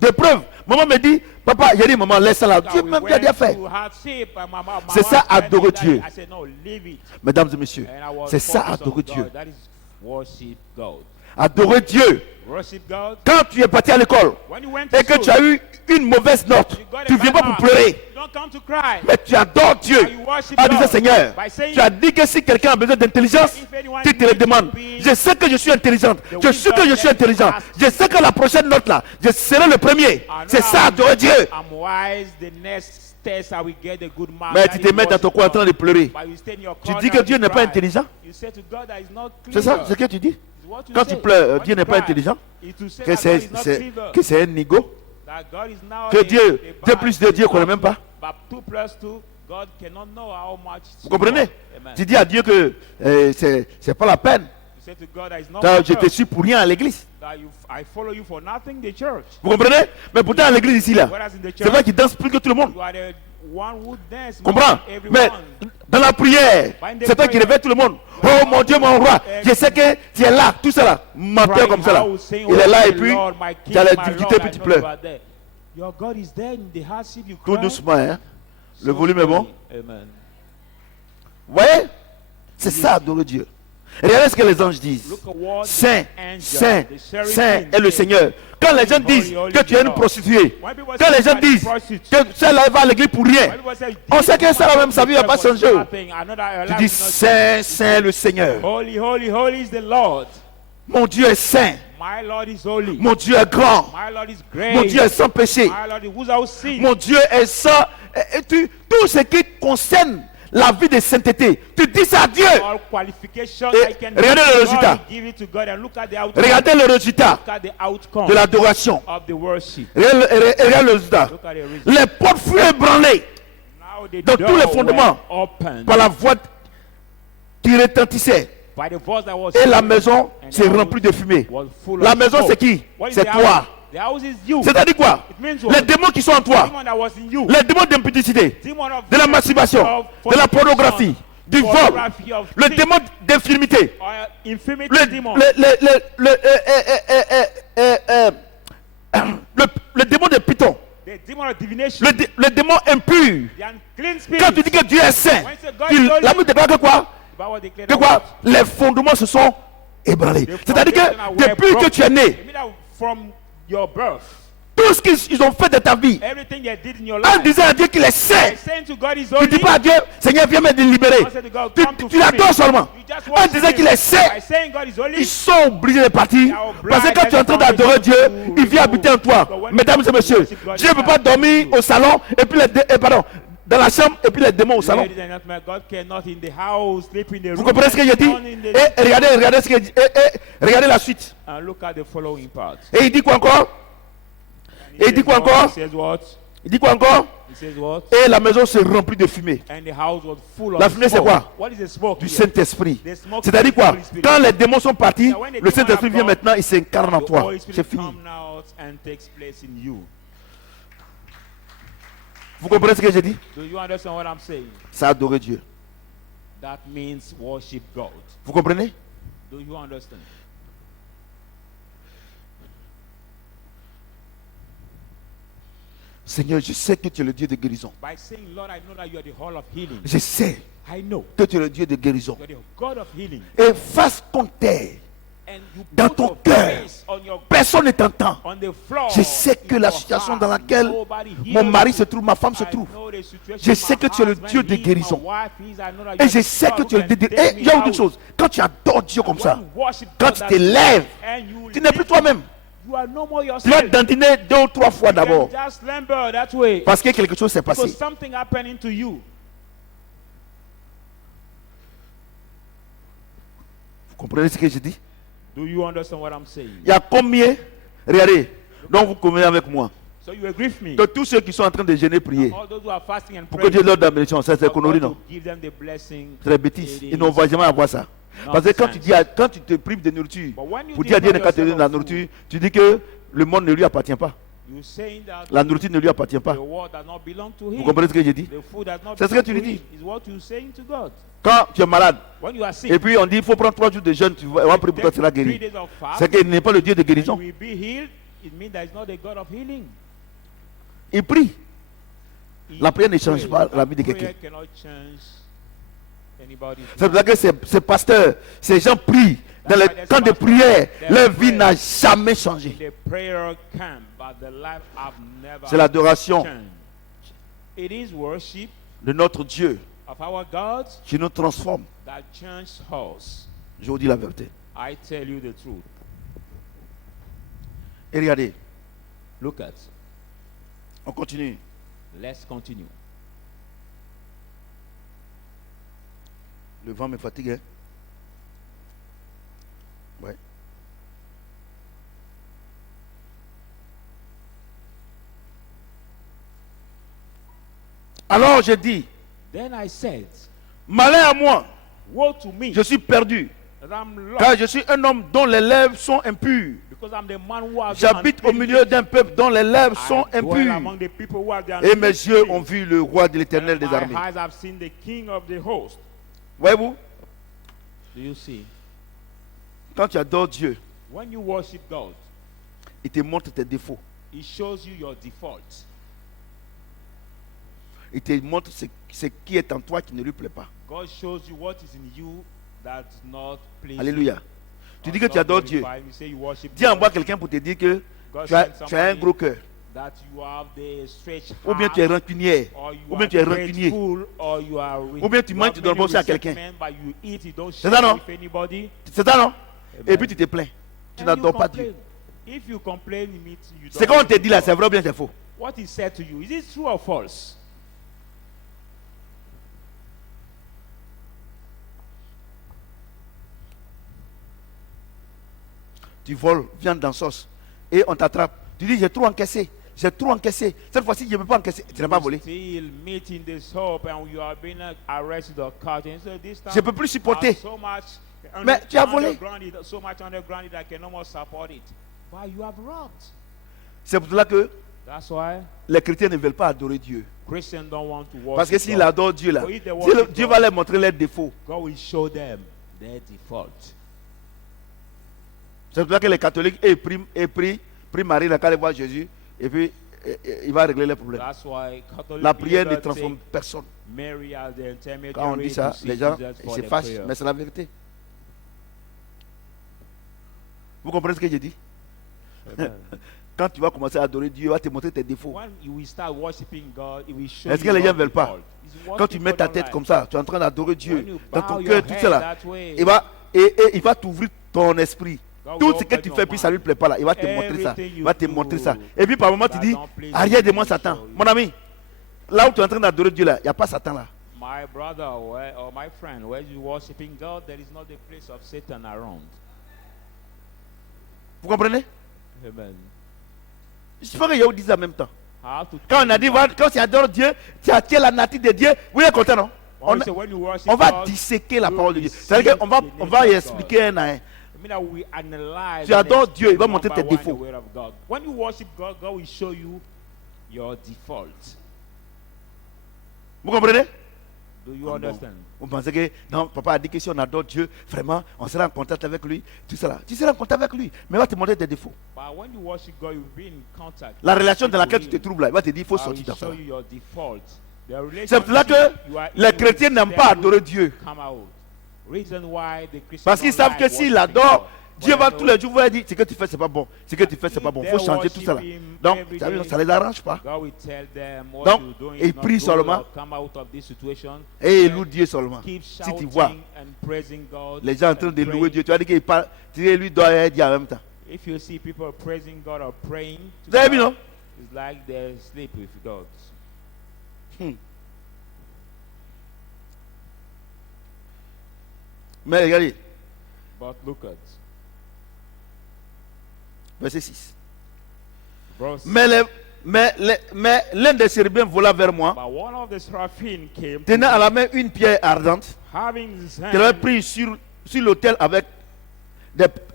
de preuve. Maman me dit, papa, j'ai dit, maman, laisse ça là. Dieu We même went bien fait. through hardship, and my C'est ça, wife said adorer that. Dieu. I said, no, leave it. Mesdames et messieurs, And I was c'est ça, focused on adorer God. Dieu. That is worship God. Adorer Dieu. Worship God. Quand tu es parti à l'école When you went et to que school, tu as eu une mauvaise note, you got a tu ne viens bad pas pour mark. pleurer. You don't come to cry. Mais tu adores Dieu. But you worship En disant, God Seigneur, by saying, tu as dit que si quelqu'un a besoin d'intelligence, if anyone tu te le needs to demandes. be Je sais que je suis intelligente. the Je sais que je wisdom suis intelligent. that Je sais que la prochaine note là, je serai le premier. I know C'est ça, I'm- adorer Dieu. I'm wise. The next test I will get a good mark. Mais That tu te is mets dans ton worship coin en train de God. pleurer. But you stay in your Tu corner dis que and Dieu you n'est pas cry. intelligent. You say to God that is not C'est ça, clever. c'est ce que tu dis. It's what you Quand tu say. pleures, When Dieu you n'est pas cry, intelligent. is to say Que that God is not c'est clever. que c'est un nigo. That God is now Que Dieu, a 2 bad plus 2, Dieu ne connaît God. même pas. But 2 plus 2, God cannot know how much. Vous comprenez? Amen. Tu dis à Dieu que c'est pas la peine. You say to God that is not Car my je te church, suis pour rien à l'église. that I follow you for nothing, the church. Vous comprenez? Mais pourtant à l'église ici là, Whereas in the c'est vrai church, qu'il danse plus que tout le monde. you are the one who dance. Comprends? more than Mais everyone. dans la prière, c'est toi qui réveille tout le monde. Oh mon Dieu, mon roi, je sais que tu es là, tout ça là, menteur Crying comme ça là. out, saying, Il est là "Oh, et my puis Lord, my King, tu as la my difficulté Lord, puis I tu know you pleures. are there." Your God is there in the hardship you Tout cry. doucement, hein. Le So volume est bon. slowly. Amen. Vous voyez? C'est ça, adorer Dieu. Regardez ce que les anges disent. Look at what Saint, the angels, Saint, the seraphim Saint est le say. Seigneur. Quand les gens disent Holy, que tu es une Lord. prostituée, When people quand say les gens you are a disent prostitute, que celle-là va à l'église pour rien, when people say, on sait que ça là même, sa vie va pas for changer. nothing, I know that your Tu life dis is not Saint, Saint le Seigneur. Holy, holy, holy is the Lord. Mon Dieu est saint. My Lord is holy. Mon Dieu est grand. My Lord is great. Mon Dieu est sans péché. My Lord is without sin. Mon Dieu est sans... tout ce qui concerne la vie de sainteté, tu dis ça à Dieu. All qualifications Et I can regardez le give to résultat. God, give it to God and look at the outcome. Regardez le résultat Look at the outcome de l'adoration. of the worship. Regardez le résultat. Look at the result. Les portes furent ébranlées Now the dans tous les door fondements were opened par la voix qui retentissait. by the voice that was Et la spoken, maison and s'est the house remplie de fumée. was full La of maison, smoke. c'est qui? What is C'est the toi. house? The house is you. C'est-à-dire quoi? It means Les what? démons qui sont en The toi, demon that was in you. les démons d'impudicité, Demon of de la masturbation, de la pornographie, du vol, pornography, of le sin, démon d'infirmité, or infirmity le, demon. le démon de python, The demon of divination. le démon impur. The unclean spirit. Quand tu dis que Dieu est saint, When you say God is holy, la Bible déclare que quoi? the Bible declares Que quoi? Les fondements se sont ébranlés. the C'est-à-dire foundation que were depuis que broken. tu es né, It means that from your birth, tout ce qu'ils ont fait de ta vie, everything they did in your en life, disant à Dieu qu'il est saint, by saying to God is tu holy, dis pas à Dieu, Seigneur, viens me libérer. I said to God, Tu, come to tu l'adores free me. seulement. You just En worship disant him. qu'il est saint, By saying God is holy, ils sont obligés de partir. Parce que quand tu es en train d'adorer Dieu, il vient habiter en toi. Mesdames et messieurs, Dieu ne peut pas dormir au salon et puis pardon, dans la chambre et puis les démons au salon. ladies and gentlemen, God cannot in the house, sleep in the Vous room, comprenez ce que j'ai dit? and in the- Et regardez ce qu'il dit. Regardez la suite. And look at the following part. Et il dit quoi encore? And Et il dit quoi encore? He says what? Il dit quoi encore? He says what? Et la maison se remplit de fumée. And the house was full of La fumée, c'est smoke. quoi? What is the smoke? Du here? Saint-Esprit. The smoke C'est-à-dire is the quoi? Holy Spirit. Quand les démons sont partis, Now, when the le demons Saint-Esprit have vient gone, maintenant, il s'incarne en The toi. Holy Spirit C'est fini. come out and takes place in you. Vous comprenez ce que j'ai dit? Do you understand what I'm saying? C'est adorer Dieu. That means worship God. Vous comprenez? Do you understand? Seigneur, je sais que tu es le Dieu de guérison. By saying, Lord, I know that you are the hall of healing. Je sais I know que tu es le Dieu de guérison. you are the God of healing. Et face contre terre, And you dans put ton your cœur, face on your personne ne t'entend. on the floor. Je sais que in la your situation heart. dans laquelle Nobody mon hears mari you. se trouve, ma femme se I trouve. know the situation Je my sais que tu es le husband Dieu de is, my guérison. wife is, I know that Et you are je the sais God que who tu es le can Dieu. take Et me il y a une out. chose. Quand tu adores Dieu comme When ça, you worship quand God tu that te lèves, and you tu n'es plus lift toi-même. You are no more Tu vas yourself. dandiner 2 ou 3 fois You can d'abord. just slumber that way. Parce que quelque chose s'est Because passé. something happening to you. comprenez ce que je dis? Do you understand what I'm saying? Il y a combien, regardez, donc vous convenez avec moi, So you agree with me? de tous ceux qui sont en train de gêner, prier, All those who are fasting and pour que praying, Dieu leur donne la bénédiction, ça c'est for connerie, God non? to give them the blessing. C'est des bêtises. It Ils n'ont is jamais à voir ça. Parce que quand tu, dis, quand tu te prives de nourriture, But when you pour dire à Dieu de deprive te donner de la yourself of nourriture, tu dis que le monde ne lui appartient pas. You're saying that La nourriture ne lui appartient pas. the world does not belong to Vous him. comprenez ce que je dis? The food does not C'est ce que belong tu to lui him. Is what you're saying to God. Quand tu es malade, When you are sick, et puis on dit il faut prendre 3 jours de jeûne, tu vas prier pour toi, tu seras take 3 guéri. days of fast, C'est qu'il n'est pas le Dieu de and guérison. you will be healed. It means that it's not a God of healing. Il prie. He La prière ne change prays. pas la vie de Prayer quelqu'un. cannot change anybody's C'est pour life. ça que ces pasteurs, ces gens prient. Dans les camps de prière, leur vie n'a jamais changé. The prayer camp, but the life have never C'est l'adoration changed. It is worship de notre Dieu of our God qui nous transforme. that changed us. Je vous dis la vérité. I tell you the truth. Et regardez, Look at. on continue. Let's continue. Le vent me fatigue. Hein? Ouais. Alors j'ai dit, Then I said, malheur à moi, woe to me je suis perdu, that I'm lost, car je suis un homme dont les lèvres sont impures. because I'm the man who has J'habite au milieu d'un peuple dont les lèvres sont I dwell impures. among the people who have their Et mes yeux ont vu le roi de l'Éternel and des my armées. eyes have seen the King of the host. Voyez-vous, Do you see? quand tu adores Dieu, When you worship God, il te montre tes défauts. He shows you your default. Il te montre ce qui est en toi qui ne lui plaît pas. God shows you what is in you that's not pleasing. Alléluia. Tu dis que Not tu adores Dieu. glorifying. You say you worship Dis en God, bas quelqu'un pour te dire que God tu as sent un somebody gros cœur. that you have the stretched Ou bien tu es heart, rancunière. or you Ou bien are tu es rancunier. grateful, or you are Ou bien tu you manges, have tu donnes many pas aussi à quelqu'un. resentment, but you eat, you don't C'est share ça, non? with anybody. C'est ça, non? Amen. Et puis tu te plains. Tu And n'adores you pas complain. Dieu. If you complain, it means you C'est don't qu'on te worship dit là, God. c'est vrai ou bien c'est faux? What is said to you, is it true or false? Tu voles viande dans sauce et on t'attrape. Tu dis j'ai trop encaissé. J'ai trop encaissé. Cette fois-ci, je ne peux pas encaisser. Tu n'as pas volé. Still meat in the soap and you are being arrested or caught. And so this time, Je ne peux plus supporter. so much Mais tu as volé. underground, so much underground that I can almost support it. But you have robbed. C'est pour cela que That's why les chrétiens ne veulent pas adorer Dieu. Christians don't want to worship Parce que s'ils God. adorent Dieu là, But if they Dieu, worship Dieu God, va leur montrer leurs défauts. God will show them their default. C'est pour ça que les catholiques prient Marie là, quand ils voient Jésus, et puis il va régler les problèmes. That's why Catholic La prière ne believers transforme take personne. Mary as the intermediary Quand on dit ça, to see les gens Jesus ils for se the fâchent, prayer. mais c'est la vérité. Vous comprenez ce que je dis? Amen. Quand tu vas commencer à adorer Dieu, il va te montrer tes défauts. When you will start worshiping God, it will show Est-ce que you les gens your ne veulent pas? default. It's what Quand tu people mets ta don't tête like. comme ça, tu es en train d'adorer Dieu, When you dans bow ton your cœur, tout head cela, that way, il va t'ouvrir ton esprit. God Tout will ce que open tu your fais, puis ça ne lui mind. plaît pas là, il va te montrer ça. Everything Il va te you montrer do ça. Et puis par moment, tu that dis, don't please arrière de you, moi he Satan. show you. Mon ami, là où tu es en train d'adorer Dieu là, il n'y a pas Satan là. My brother or my friend, where you worshiping God, there is not the place of Satan around. Vous comprenez? Amen. Je peux que Yahoo dise en même temps. I have to Quand on a tell dit, you, quand tu adores Dieu, tu attires la nature de Dieu, vous êtes content, non? when you say when you worship On va God, disséquer la we parole de will Dieu. C'est-à-dire qu'on va, see the on va y nature of expliquer un à un. I mean that we analyze Tu adores and Dieu, il va explain montrer one tes by one défauts. the word of God. When you worship God, God will show you your default. Vous comprenez? Do you Ah bon. understand? Vous pensez que, non, papa a dit que si on adore Dieu, vraiment, on sera en contact avec lui, tout cela. Tu seras en contact avec lui, mais il va te montrer tes défauts. But when you worship God, you will be in contact. La relation dans with laquelle tu te Him. trouves là, il va te dire, il faut I will sortir dans ça. show you your default. The C'est pour cela relationship que you are les in chrétiens with n'aiment them pas will adorer Dieu. come out. Reason why the Christians Parce qu'ils don't savent like que s'ils worshiping l'adorent, God. Dieu va But tous les jours vous dire, ce que tu fais, c'est pas bon. Ce que tu fais, c'est pas bon. Il faut changer tout cela. Donc, ça ne les arrange pas. God will tell them what Donc, you're doing ils is not prient good seulement. or come out of this situation. Et ils louent Dieu seulement. Keep Si tu shouting vois and praising God. les gens en train and de louer praying. Dieu, tu vas dire qu'il parle, tu dis, lui doit dire en même temps. If you see people praising God or praying, to Vous avez vu, God, non? it's like they sleep with God. Mais regardez, But look at Verset 6. verse. Mais l'un des chérubins vola vers moi, But one of the seraphim came, tenant à la main une pierre ardente having in his qu'il avait hand prise sur l'autel avec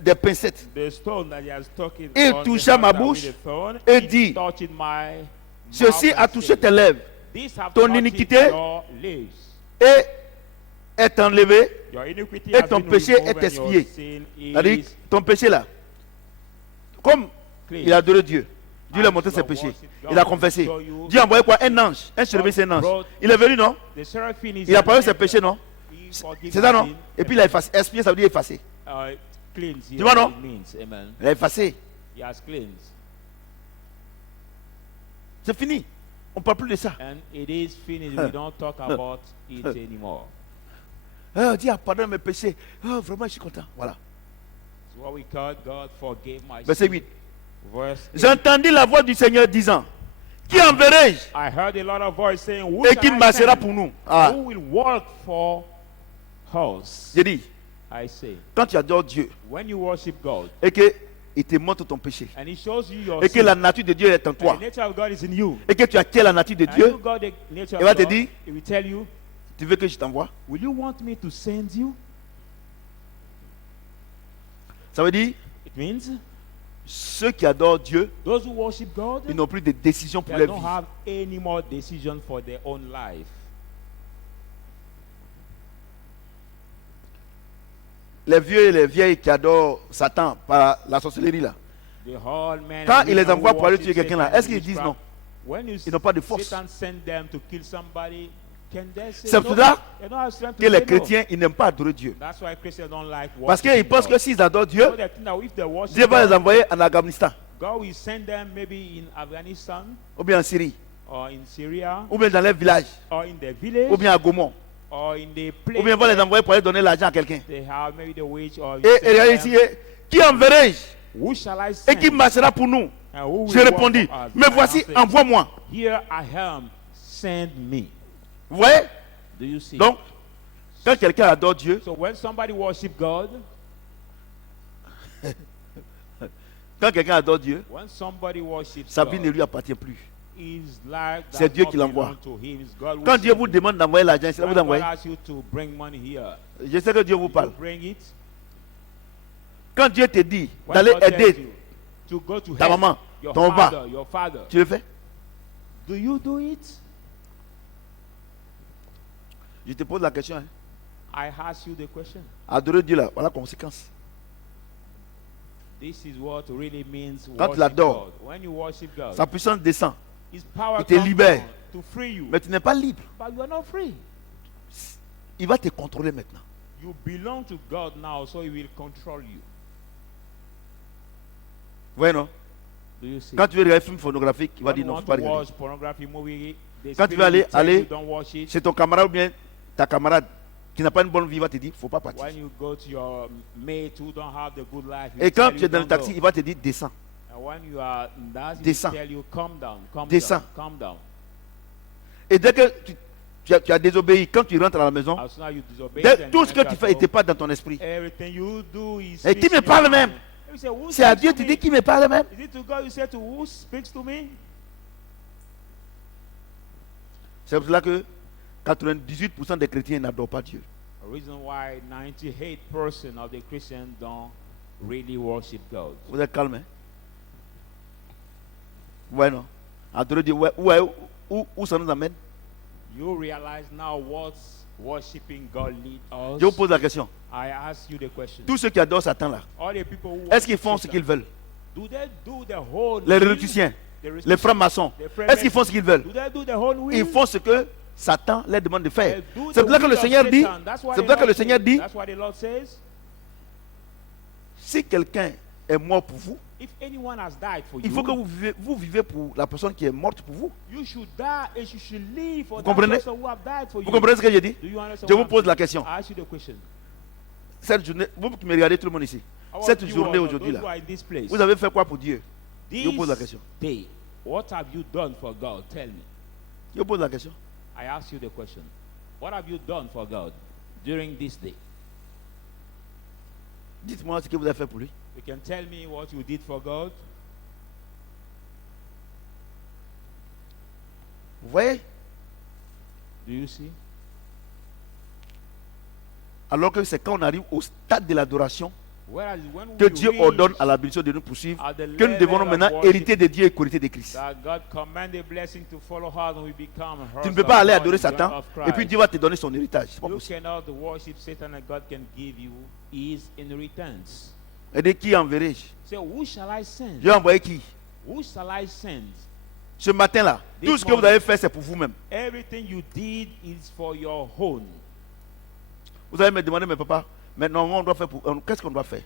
des pincettes. the stone that he has taken Et on the toucha ma altar with bouche a thorn, et it dit, touched my Ceci mouth a and touché said, tes lèvres These have ton touched iniquité your lips. et est enlevé. Your iniquity Et has ton been péché removed est and your expié. sin C'est-à-dire, is ton péché là, comme clean. il a adoré Dieu, Dieu lui a As montré you ses have péchés. worshipped God, Il a confessé. so you- Dieu a envoyé quoi? Un ange. Un chérubin, c'est un ange. Il est venu, non? The seraphim is Il a an parlé de ses angel. péchés, non? He forgives C'est ça, non? sin. Et puis il a effacé. Expié, ça veut dire effacé. Cleanse. Tu vois, non? It means, amen. Il a effacé. He has cleansed. C'est fini. On ne parle plus de ça. And it is finished. We don't talk about it anymore. Ah, Dieu a pardonné mes péchés. Ah, vraiment, je suis content. Voilà. It's what we call God forgave my Verset sin. 8. Verse 8. J'entendis la voix du Seigneur disant, qui enverrai-je I heard a lot of voice saying, Who et qui shall I marchera send? pour nous? Ah, Who will work for us? j'ai dit, I say, quand tu adores Dieu when you worship God et qu'il te montre ton péché and He shows you your et que sin, la nature de Dieu est en and toi the nature of God is in you, et que tu acquiers la nature de and Dieu, you got the nature il va of te God, dire, He will tell you, tu veux que je t'envoie? will you want me to send you? Ça veut dire, It means ceux qui adorent Dieu, those who worship God, ils n'ont plus de décision pour they leur don't vie. have any more decision for their own life. Les vieux et les vieilles qui adorent Satan par la sorcellerie là, The whole man quand and il les women envoie who pour aller worship tuer quelqu'un là, Satan est-ce qu'ils and disent witchcraft, non? when you Ils n'ont pas de force. Satan send them to kill somebody, can they say C'est no? pour ça They don't have strength to que les say no. chrétiens, ils n'aiment pas adorer Dieu. That's why Christians don't like Parce qu'ils worshiping pensent God. que s'ils adorent Dieu, So they think that if they worship Dieu va les God, envoyer en Afghanistan, God will send them maybe in Afghanistan ou bien en Syrie, or in Syria ou bien dans les villages, or in the village ou bien à Gaumont, or in the place ou bien va les where envoyer pour aller donner l'argent à quelqu'un. they have maybe the wage or you Et send regardez them, ici, qui enverrai-je who shall I et send? qui marchera pour nous? And who will J'ai work répondu, for us? mais I voici, answered, envoie-moi. Here I am, send me. Vous voyez? Do you see? Donc, quand quelqu'un adore Dieu, So when somebody worship God, quand quelqu'un adore Dieu, when somebody worships sa vie ne God, lui appartient plus. his life C'est does Dieu not qui l'envoie. belong to him. It's God who Quand Dieu sends vous him. demande d'envoyer l'argent, c'est là When vous God envoyez. asks you to bring money here, Je sais que Dieu vous you parle. bring it. Quand Dieu te dit When d'aller God tells aider you to go to ta help maman, your ton father, papa, your father, tu le fais? do you do it? Je te pose la question. Hein. I ask you the question. Adorer Dieu là, voilà la conséquence. This is what really means Quand tu worship l'adores, God. When you worship God, Sa puissance descend. His power il te comes libère. down to free you. Mais tu n'es pas libre. But you are not free. Il va te contrôler maintenant. You belong to God now, so He will control you. Vous voyez, non? Do you see? Quand tu veux regarder un film pornographique, il va When dire you non, want il ne faut pas to regarder. watch pornography movie, the Quand tu spirit veux will tell aller you don't watch it. Chez ton camarade ou bien ta camarade qui n'a pas une bonne vie, il va te dire, il ne faut pas partir. When you go to your mate who don't have the good life, he Et will quand tell tu you es dans le don't taxi, go. il va te dire, descends. And when you are in that, he Descends. will tell you, calm down, calm Descends. down, calm down. Et dès que tu as désobéi, quand tu rentres à la maison, As soon as you disobey, tout ce que tu fais n'était pas dans ton esprit. everything you do is. Et qui fixed me in parle your même? mind. You say, who C'est à speaks Dieu to tu me? dis qui me parle même. Is it to God you say to who speaks to me? C'est pour cela que 98% des chrétiens n'adorent pas Dieu. A reason why 98% of the Christians don't really worship God. Vous êtes calme, hein? Ouais, non. Adorer Dieu, où ça nous amène? You realize now what worshiping God leads us. Je vous pose la question. I ask you the question. Tous ceux qui adorent Satan là, All the people who est-ce qu'ils worship font ce Satan, qu'ils veulent? do they do the whole Les will? révolutionnaires, The les francs-maçons, est-ce qu'ils font ce qu'ils veulent? Do they do the whole will? Ils font ce que Satan leur demande de faire. They do C'est the pour ça que will le of Seigneur dit, Satan. That's what c'est the pour ça que Lord le Seigneur says. dit, That's what the Lord says. si quelqu'un est mort pour vous, If anyone has died for il faut que you, vous vivez pour la personne qui est morte pour vous. you should die and you should live for Vous that comprenez? person who have died for Vous you. comprenez ce que je dis? Do you understand Je what vous I'm pose la saying? question. I ask you the question. Cette journée, vous qui me regardez tout le monde ici, I want cette you journée all, aujourd'hui those who là, are in this place, vous avez fait quoi pour Dieu? Je this vous pose la question. day, what have you done for God? Tell me. Je vous pose la question. I ask you the question. What have you done for God during this day? Dites-moi ce que vous avez fait pour lui. You can tell me what you did for God. Vous voyez? Do you see? Alors que c'est quand on arrive au stade de l'adoration Whereas when que we Dieu reach ordonne à la bénédiction de nous poursuivre, at the que nous devons level of maintenant worship, hériter de Dieu et hériter de Christ. that God command a blessing to follow her and we become Tu ne heirs peux of pas aller God adorer and joint Satan of et puis Christ. Dieu va te donner son héritage. C'est pas You possible. cannot worship Satan and God can give you his inheritance. Et de qui enverrai-je? Say, who shall I send? Dieu a envoyé qui? Who shall I send? Ce matin-là, This tout ce que vous morning. avez fait, c'est pour vous-même. Everything you did is for your own. Vous allez me demander, mais papa, maintenant, on doit faire qu'est-ce qu'on doit faire?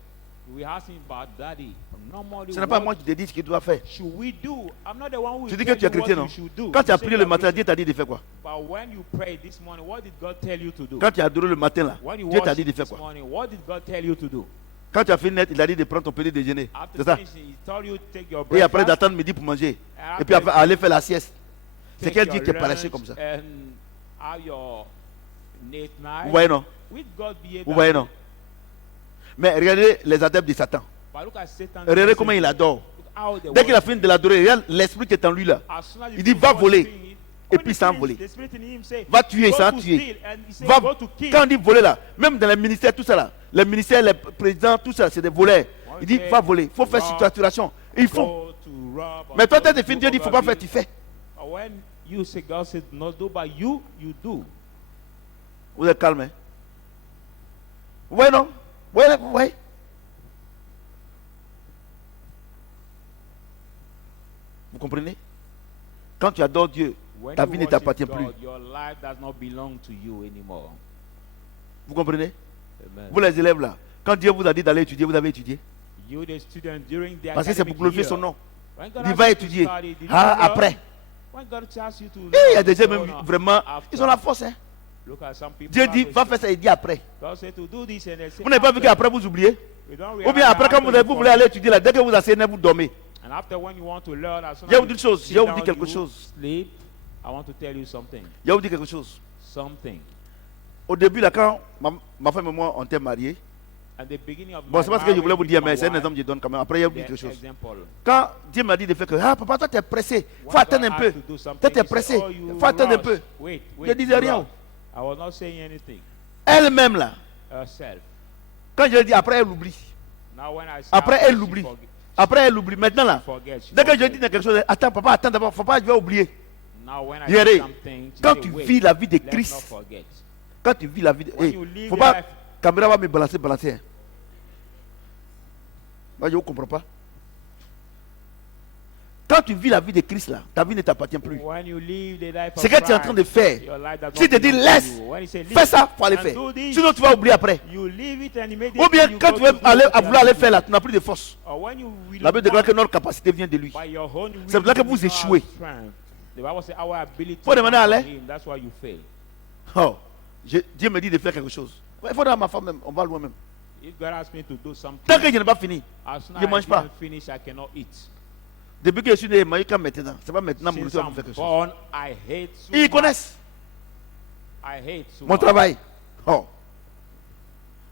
We ask him about daddy. Normally, Ce n'est pas what moi qui te dis ce que tu dois faire. should we do? I'm not the one who Tu will dis que tell tu es you what chrétien, you non? should do. Quand tu as You say prié you le are matin, Christian. Dieu t'a dit de faire quoi? But when you prayed this morning, what did God tell you to do? Quand tu as adoré le matin, là, When you Dieu t'a dit de worshiped faire this quoi? morning, what did God tell you to do? Quand tu as fini net, il a dit de prendre ton petit déjeuner. After C'est ça? finishing, he told you to take your Et après breakfast d'attendre midi pour manger. and Et puis après, after aller faire la sieste. C'est take quel your Dieu qui est paresseux lunch comme ça? and have your late night. Vous voyez, non? With God behave Vous that voyez, way. non? Mais regardez les adeptes de Satan. But look at Satan. Regardez comment il adore. Look how they Dès qu'il a worship. fini de l'adorer, regarde l'esprit qui est en lui là. As soon as Il you dit, finish va voler. worshiping him, Et when puis he s'en finishes, voler. the spirit in him say, Va tuer, go ça va to tuer. steal, and he say, Va, go to kill. quand on dit voler là, même dans les ministères, tout ça là, les ministères, les présidents, tout ça, c'est des voleurs. Il dit, va voler. Il faut faire saturation. Et ils font. Go to rob or Mais toi, go tu as fini, Dieu dit, il ne faut pas faire, tu fais. But when you say God said not do, but you do. Vous êtes calme, hein? Vous voyez, non? Vous voyez, vous voyez? Vous comprenez? Quand tu adores Dieu, When ta you vie ne worship t'appartient God, plus. your life does not belong to you anymore. Vous comprenez? Amen. Vous les élèves là, quand Dieu vous a dit d'aller étudier, vous avez étudié. You the student during the Parce que c'est pour academic glorifier year, son nom. when God Il asks va you to étudier. study, did you Ah, learn? après. When God asks you to Et il y a learn, des gens you même learn vraiment, after. ils ont la force. Hein? Look at some people Dieu have dit, the va faire ça, il dit après. God said to do this and they say Vous n'avez pas vu after. qu'après vous oubliez? We don't Ou realize bien après, that quand vous, after vous you voulez aller étudier là, dès que vous asseyez, vous dormez. And after when you want to learn, as soon Je vais as vous dire you une chose, sit je vais vous down, dire quelque you chose. sleep. I want to tell you something. Je vais vous dire quelque chose. Something. Au début, là, quand ma femme et moi, on était mariés, At the beginning of bon, my c'est pas ce que je voulais vous marriage dire, with mais my c'est un wife, exemple que je donne quand même. Après, je vais vous dire the quelque chose. example. Quand Dieu m'a dit de faire que, ah, papa, toi, tu es pressé, il faut When attendre un God peu. asked to do something, Toi, tu es he said, pressé, "Oh, you il faut attendre un rush. peu. Wait, Je disais you rien. rush." I was not saying anything. Elle-même, là, Herself. quand je lui ai dit, après, elle oublie. Now when I say Après, after, elle she l'oublie. forget- Après, elle oublie. Maintenant, là, forget, she dès que je forget. dis quelque chose, attends, papa, attends d'abord, faut pas, je vais oublier. Now when I Regardez, say something, she quand say, tu "Wait, vis la vie de let's not Christ, forget." quand tu vis la vie de. When Hey, you live faut your pas. life- Caméra va me balancer. Hein. Moi, je ne comprends pas. Quand tu vis la vie de Christ, là, ta vie ne t'appartient plus. When you live the life of Ce que tu es en train de Christ, faire, your life does si not te dit belong to laisse, you. When he say, fais ça, il faut aller and faire. do this, Sinon, tu vas oublier après. you leave it and immediately Ou bien, you quand go tu veux to do aller, what à you vouloir have aller to faire do. là, tu n'as plus de force. Or when you will La Bible déclare que want notre capacité vient de lui. by your own will, C'est pour ça que you vous do not échouez. have strength. The Bible says our ability Faut demander à comes aller. from him. That's why you fail. Oh, Dieu me dit de faire quelque chose. Il faudra ma femme même, on va loin même. If God asks me to do something, Tant que je n'ai pas fini, as soon je as mange I pas. didn't finish, I cannot eat. Depuis que je suis né, je quand maintenant. C'est pas maintenant que Since je vais I'm faire quelque chose. born, I hate so Ils much. connaissent I hate so mon much. travail. Oh.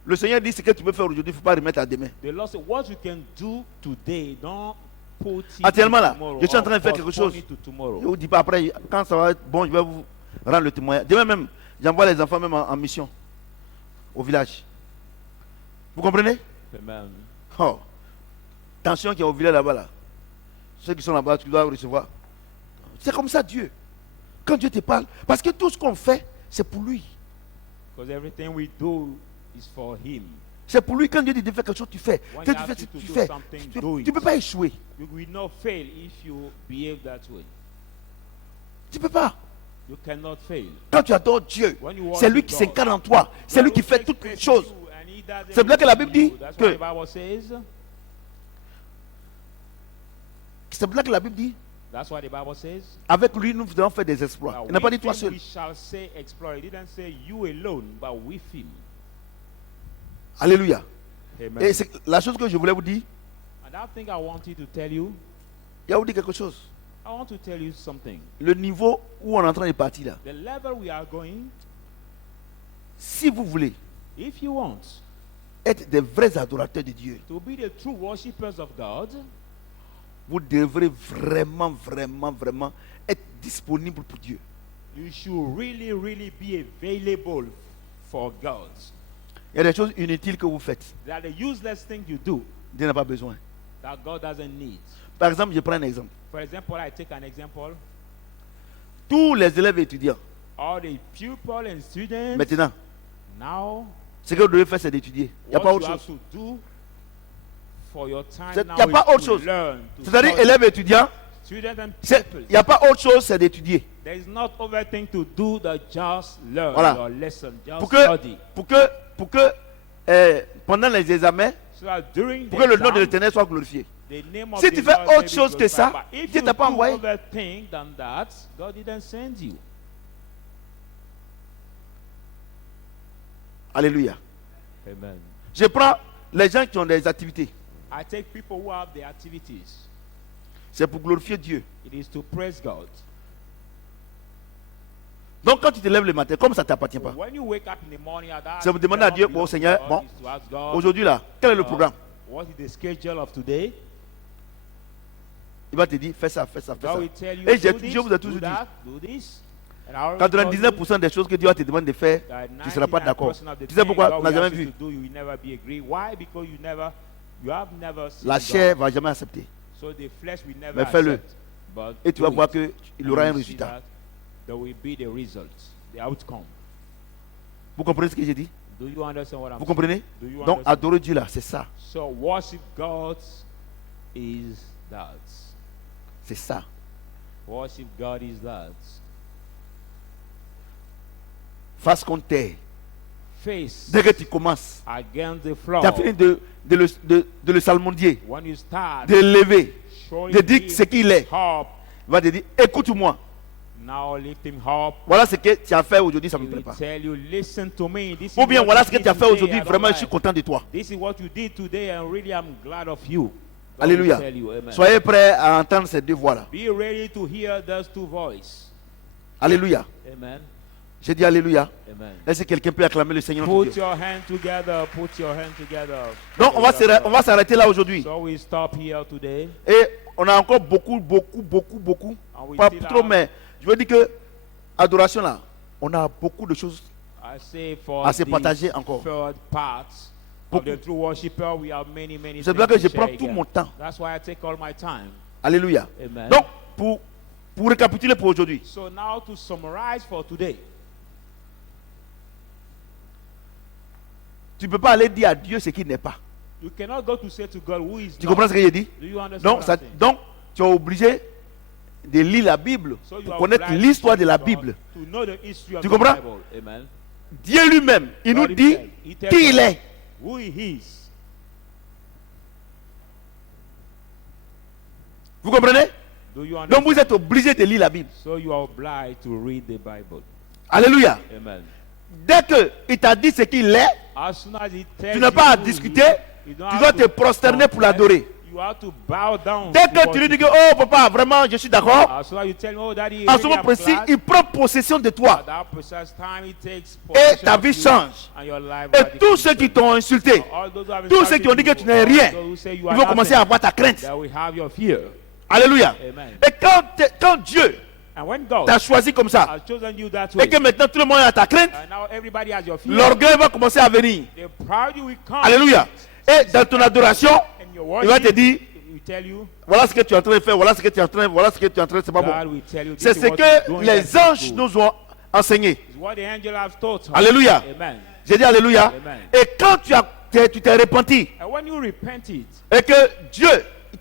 Le Seigneur dit ce que tu peux faire aujourd'hui, il ne faut pas remettre à demain. The Lord said, what you can do today, don't put it Actuellement, to là, tomorrow je suis en or train de faire quelque postpone chose. it to tomorrow. Je ne vous dis pas après, quand ça va être bon, je vais vous rendre le témoignage. Demain même, j'envoie les enfants même en mission au village. Vous comprenez? Amen. Oh. Tension qui est au village là-bas. Là. Ceux qui sont là-bas, tu dois recevoir. C'est comme ça Dieu. Quand Dieu te parle, parce que tout ce qu'on fait, c'est pour lui. Because everything we do is for Him. C'est pour lui. Quand Dieu dit de faire quelque chose, tu fais. When Quand he tu fais, asks you to tu do fais. something, Tu do ne it. peux pas échouer. You will not fail if you behave that way. Tu ne peux pas. You cannot fail. Quand tu adores Dieu, When you c'est lui worship qui God, s'incarne en toi. C'est lui qui fait toutes les choses. C'est pour ça que la Bible dit que- C'est pour ça que la Bible dit, That's why the Bible says. avec lui, nous devons faire des exploits. Now, Il n'a pas dit with toi him seul. we shall say explore. He didn't say you alone, but with him. Alléluia. Amen. Et c'est la chose que je voulais vous dire, And that thing I wanted to tell you, il y a vous dire quelque chose. I want to tell you something. Le niveau où on est en train de partir là, The level we are going, si vous voulez, if you want, être des vrais adorateurs de Dieu, to be the true worshippers of God, vous devrez vraiment, vraiment, vraiment être disponible pour Dieu. you should really, really be available for God. Il y a des choses inutiles que vous faites. They are the useless things you do Dieu n'a pas besoin. that God doesn't need. Par exemple, je prends un exemple. For example, I take an example. Tous les élèves et étudiants, All the pupils and students maintenant, now, ce que vous devez faire, c'est d'étudier. Il n'y a what pas you autre have chose. to do for your time Il now n'y a pas is autre to chose. learn, to C'est-à-dire, study. élèves et étudiants, Students and il people. n'y a pas autre chose, c'est d'étudier. There is not other thing to do than just learn Voilà. your lesson, just Pour que, study. pour que pendant les examens, So that during pour the que le nom de exam, l'Éternel soit glorifié. the name of Si the tu fais Lord autre may be chose que ça, glorified. But if Dieu you t'a pas do envoyé. other thing than that, God didn't send you. Alléluia. Amen. Je prends les gens qui ont des activités. I take people who have their activities. C'est pour glorifier Dieu. It is to praise God. Donc quand tu te lèves le matin, comme ça ne t'appartient pas, When you wake up in the morning, c'est vous demander à Dieu, bon Seigneur, bon, aujourd'hui là, quel est le programme? What is the schedule of today? Il va te dire, fais ça, fais ça, fais God ça. will tell you, Et do je vous ai this, toujours do dit, that, do this. And I already told you 99% des choses que Dieu te demande de faire, that tu ne seras pas d'accord. 99% of the Tu sais pourquoi? things Tu God n'as will jamais ask you vu. to do, you will never be agree. Why? Because you have never seen La God. chair ne va jamais accepter. So the flesh will never Mais fais-le. accept. But Et tu do vas it. voir qu'il And aura you un will see résultat. that there will be the result, the outcome. Vous comprenez ce que j'ai dit? Do you understand what I'm Vous saying? comprenez? Do you Donc understand? adorer Dieu là, c'est ça. So worship God is that. C'est ça. Worship God is that. Face contre terre. Face Dès que tu commences, against the floor. tu as fini de le salmodier, When you start de l'élever, showing de dire him ce qu'il est. up, Il va te dire, écoute-moi. now lift him up. Voilà ce que tu as fait aujourd'hui, ça He ne me plaît will pas. tell you, listen to me. This Ou is bien what voilà you ce que did tu as fait today, aujourd'hui, I don't vraiment je like. suis content de toi. This is what you did today, and really I'm glad of you. God Alléluia. will tell you, amen. Soyez prêts à entendre ces deux voix-là. Be ready to hear those two voices. Alléluia. Amen. J'ai dit Alléluia. Amen. Est-ce que quelqu'un peut acclamer le Seigneur pour Put Dieu? your hand together. Put your hand together. Donc on va s'arrêter là aujourd'hui. So we stop here today. Et on a encore beaucoup. And we Pas still trop, have- mais je veux dire que adoration là, on a beaucoup de choses. I say for à se the partager encore. third part of the true worshipper, we have many C'est pour ça que things je to prends share tout again. mon temps. That's why I take all my time. Alléluia. Amen. Donc, pour récapituler pour aujourd'hui, So now to summarize for today, tu ne peux pas aller dire à Dieu ce qu'il n'est pas. you cannot go to say to God who is Tu not. comprends ce que j'ai dit? Do you understand Donc, what ça- I'm saying? donc, tu es obligé de lire la Bible So you pour are connaître obliged l'histoire to de la God Bible. to know the history of Tu the comprends? Bible. Amen. Dieu lui-même, il nous God dit himself, he tells qui il us est. who he is. Vous comprenez? Do you Donc, understand? vous êtes obligé de lire la Bible. So you are obliged to read the Bible. Alléluia. Amen. Dès qu'il t'a dit ce qu'il est, As soon as he tells tu n'as pas à you who he discuter, is, you don't tu have dois to te prosterner pour confess. l'adorer. You have to bow down. Dès to que tu lui dis worship. que, oh papa, vraiment, je suis d'accord, As soon as you tell me, oh daddy, en ce really, moment I'm précis, glad, il prend possession de toi. at that precise time, he takes Et possession ta of vie you, change. and your life Et radically tous ceux qui changes. t'ont insulté, All those who have tous ceux qui ont dit que insulted tu n'es you, rien, all those who say you ils are vont commencer à nothing, avoir ta crainte. that will have your fear. Alléluia. Amen. Et quand Dieu And when God t'a choisi comme ça, has chosen you that et way, que maintenant tout le monde a ta crainte, and now everybody has your fear, l'orgueil va commencer à venir. the pride will come. Alléluia. Et dans ton adoration, And your il va te worship dire, will tell you, voilà ce que tu es en train de faire, voilà ce que tu es en train, voilà ce que tu es en train de faire, c'est pas God bon. will tell you, C'est this ce is what you're que doing, les that's not anges good. nous ont enseigné. It's what the angel has taught us. Alléluia. Amen. J'ai dit Alléluia. Amen. Et quand tu t'es repenti And when you repent it, et que Dieu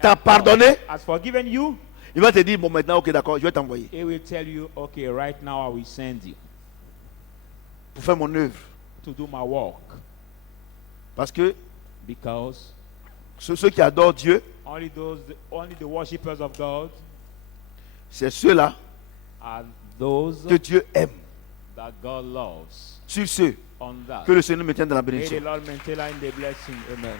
t'a pardonné, has forgiven you, il va te dire, bon maintenant, ok d'accord, je vais t'envoyer he will tell you, okay, right now I will send you pour faire mon œuvre. to do my work. Parce que Because ceux qui adorent Dieu, only the worshippers of God c'est ceux-là are those que Dieu aime. that God loves. Sur ceux On that. que le Seigneur me tienne dans la May the bénédiction. Lord maintain her in the blessing. Amen.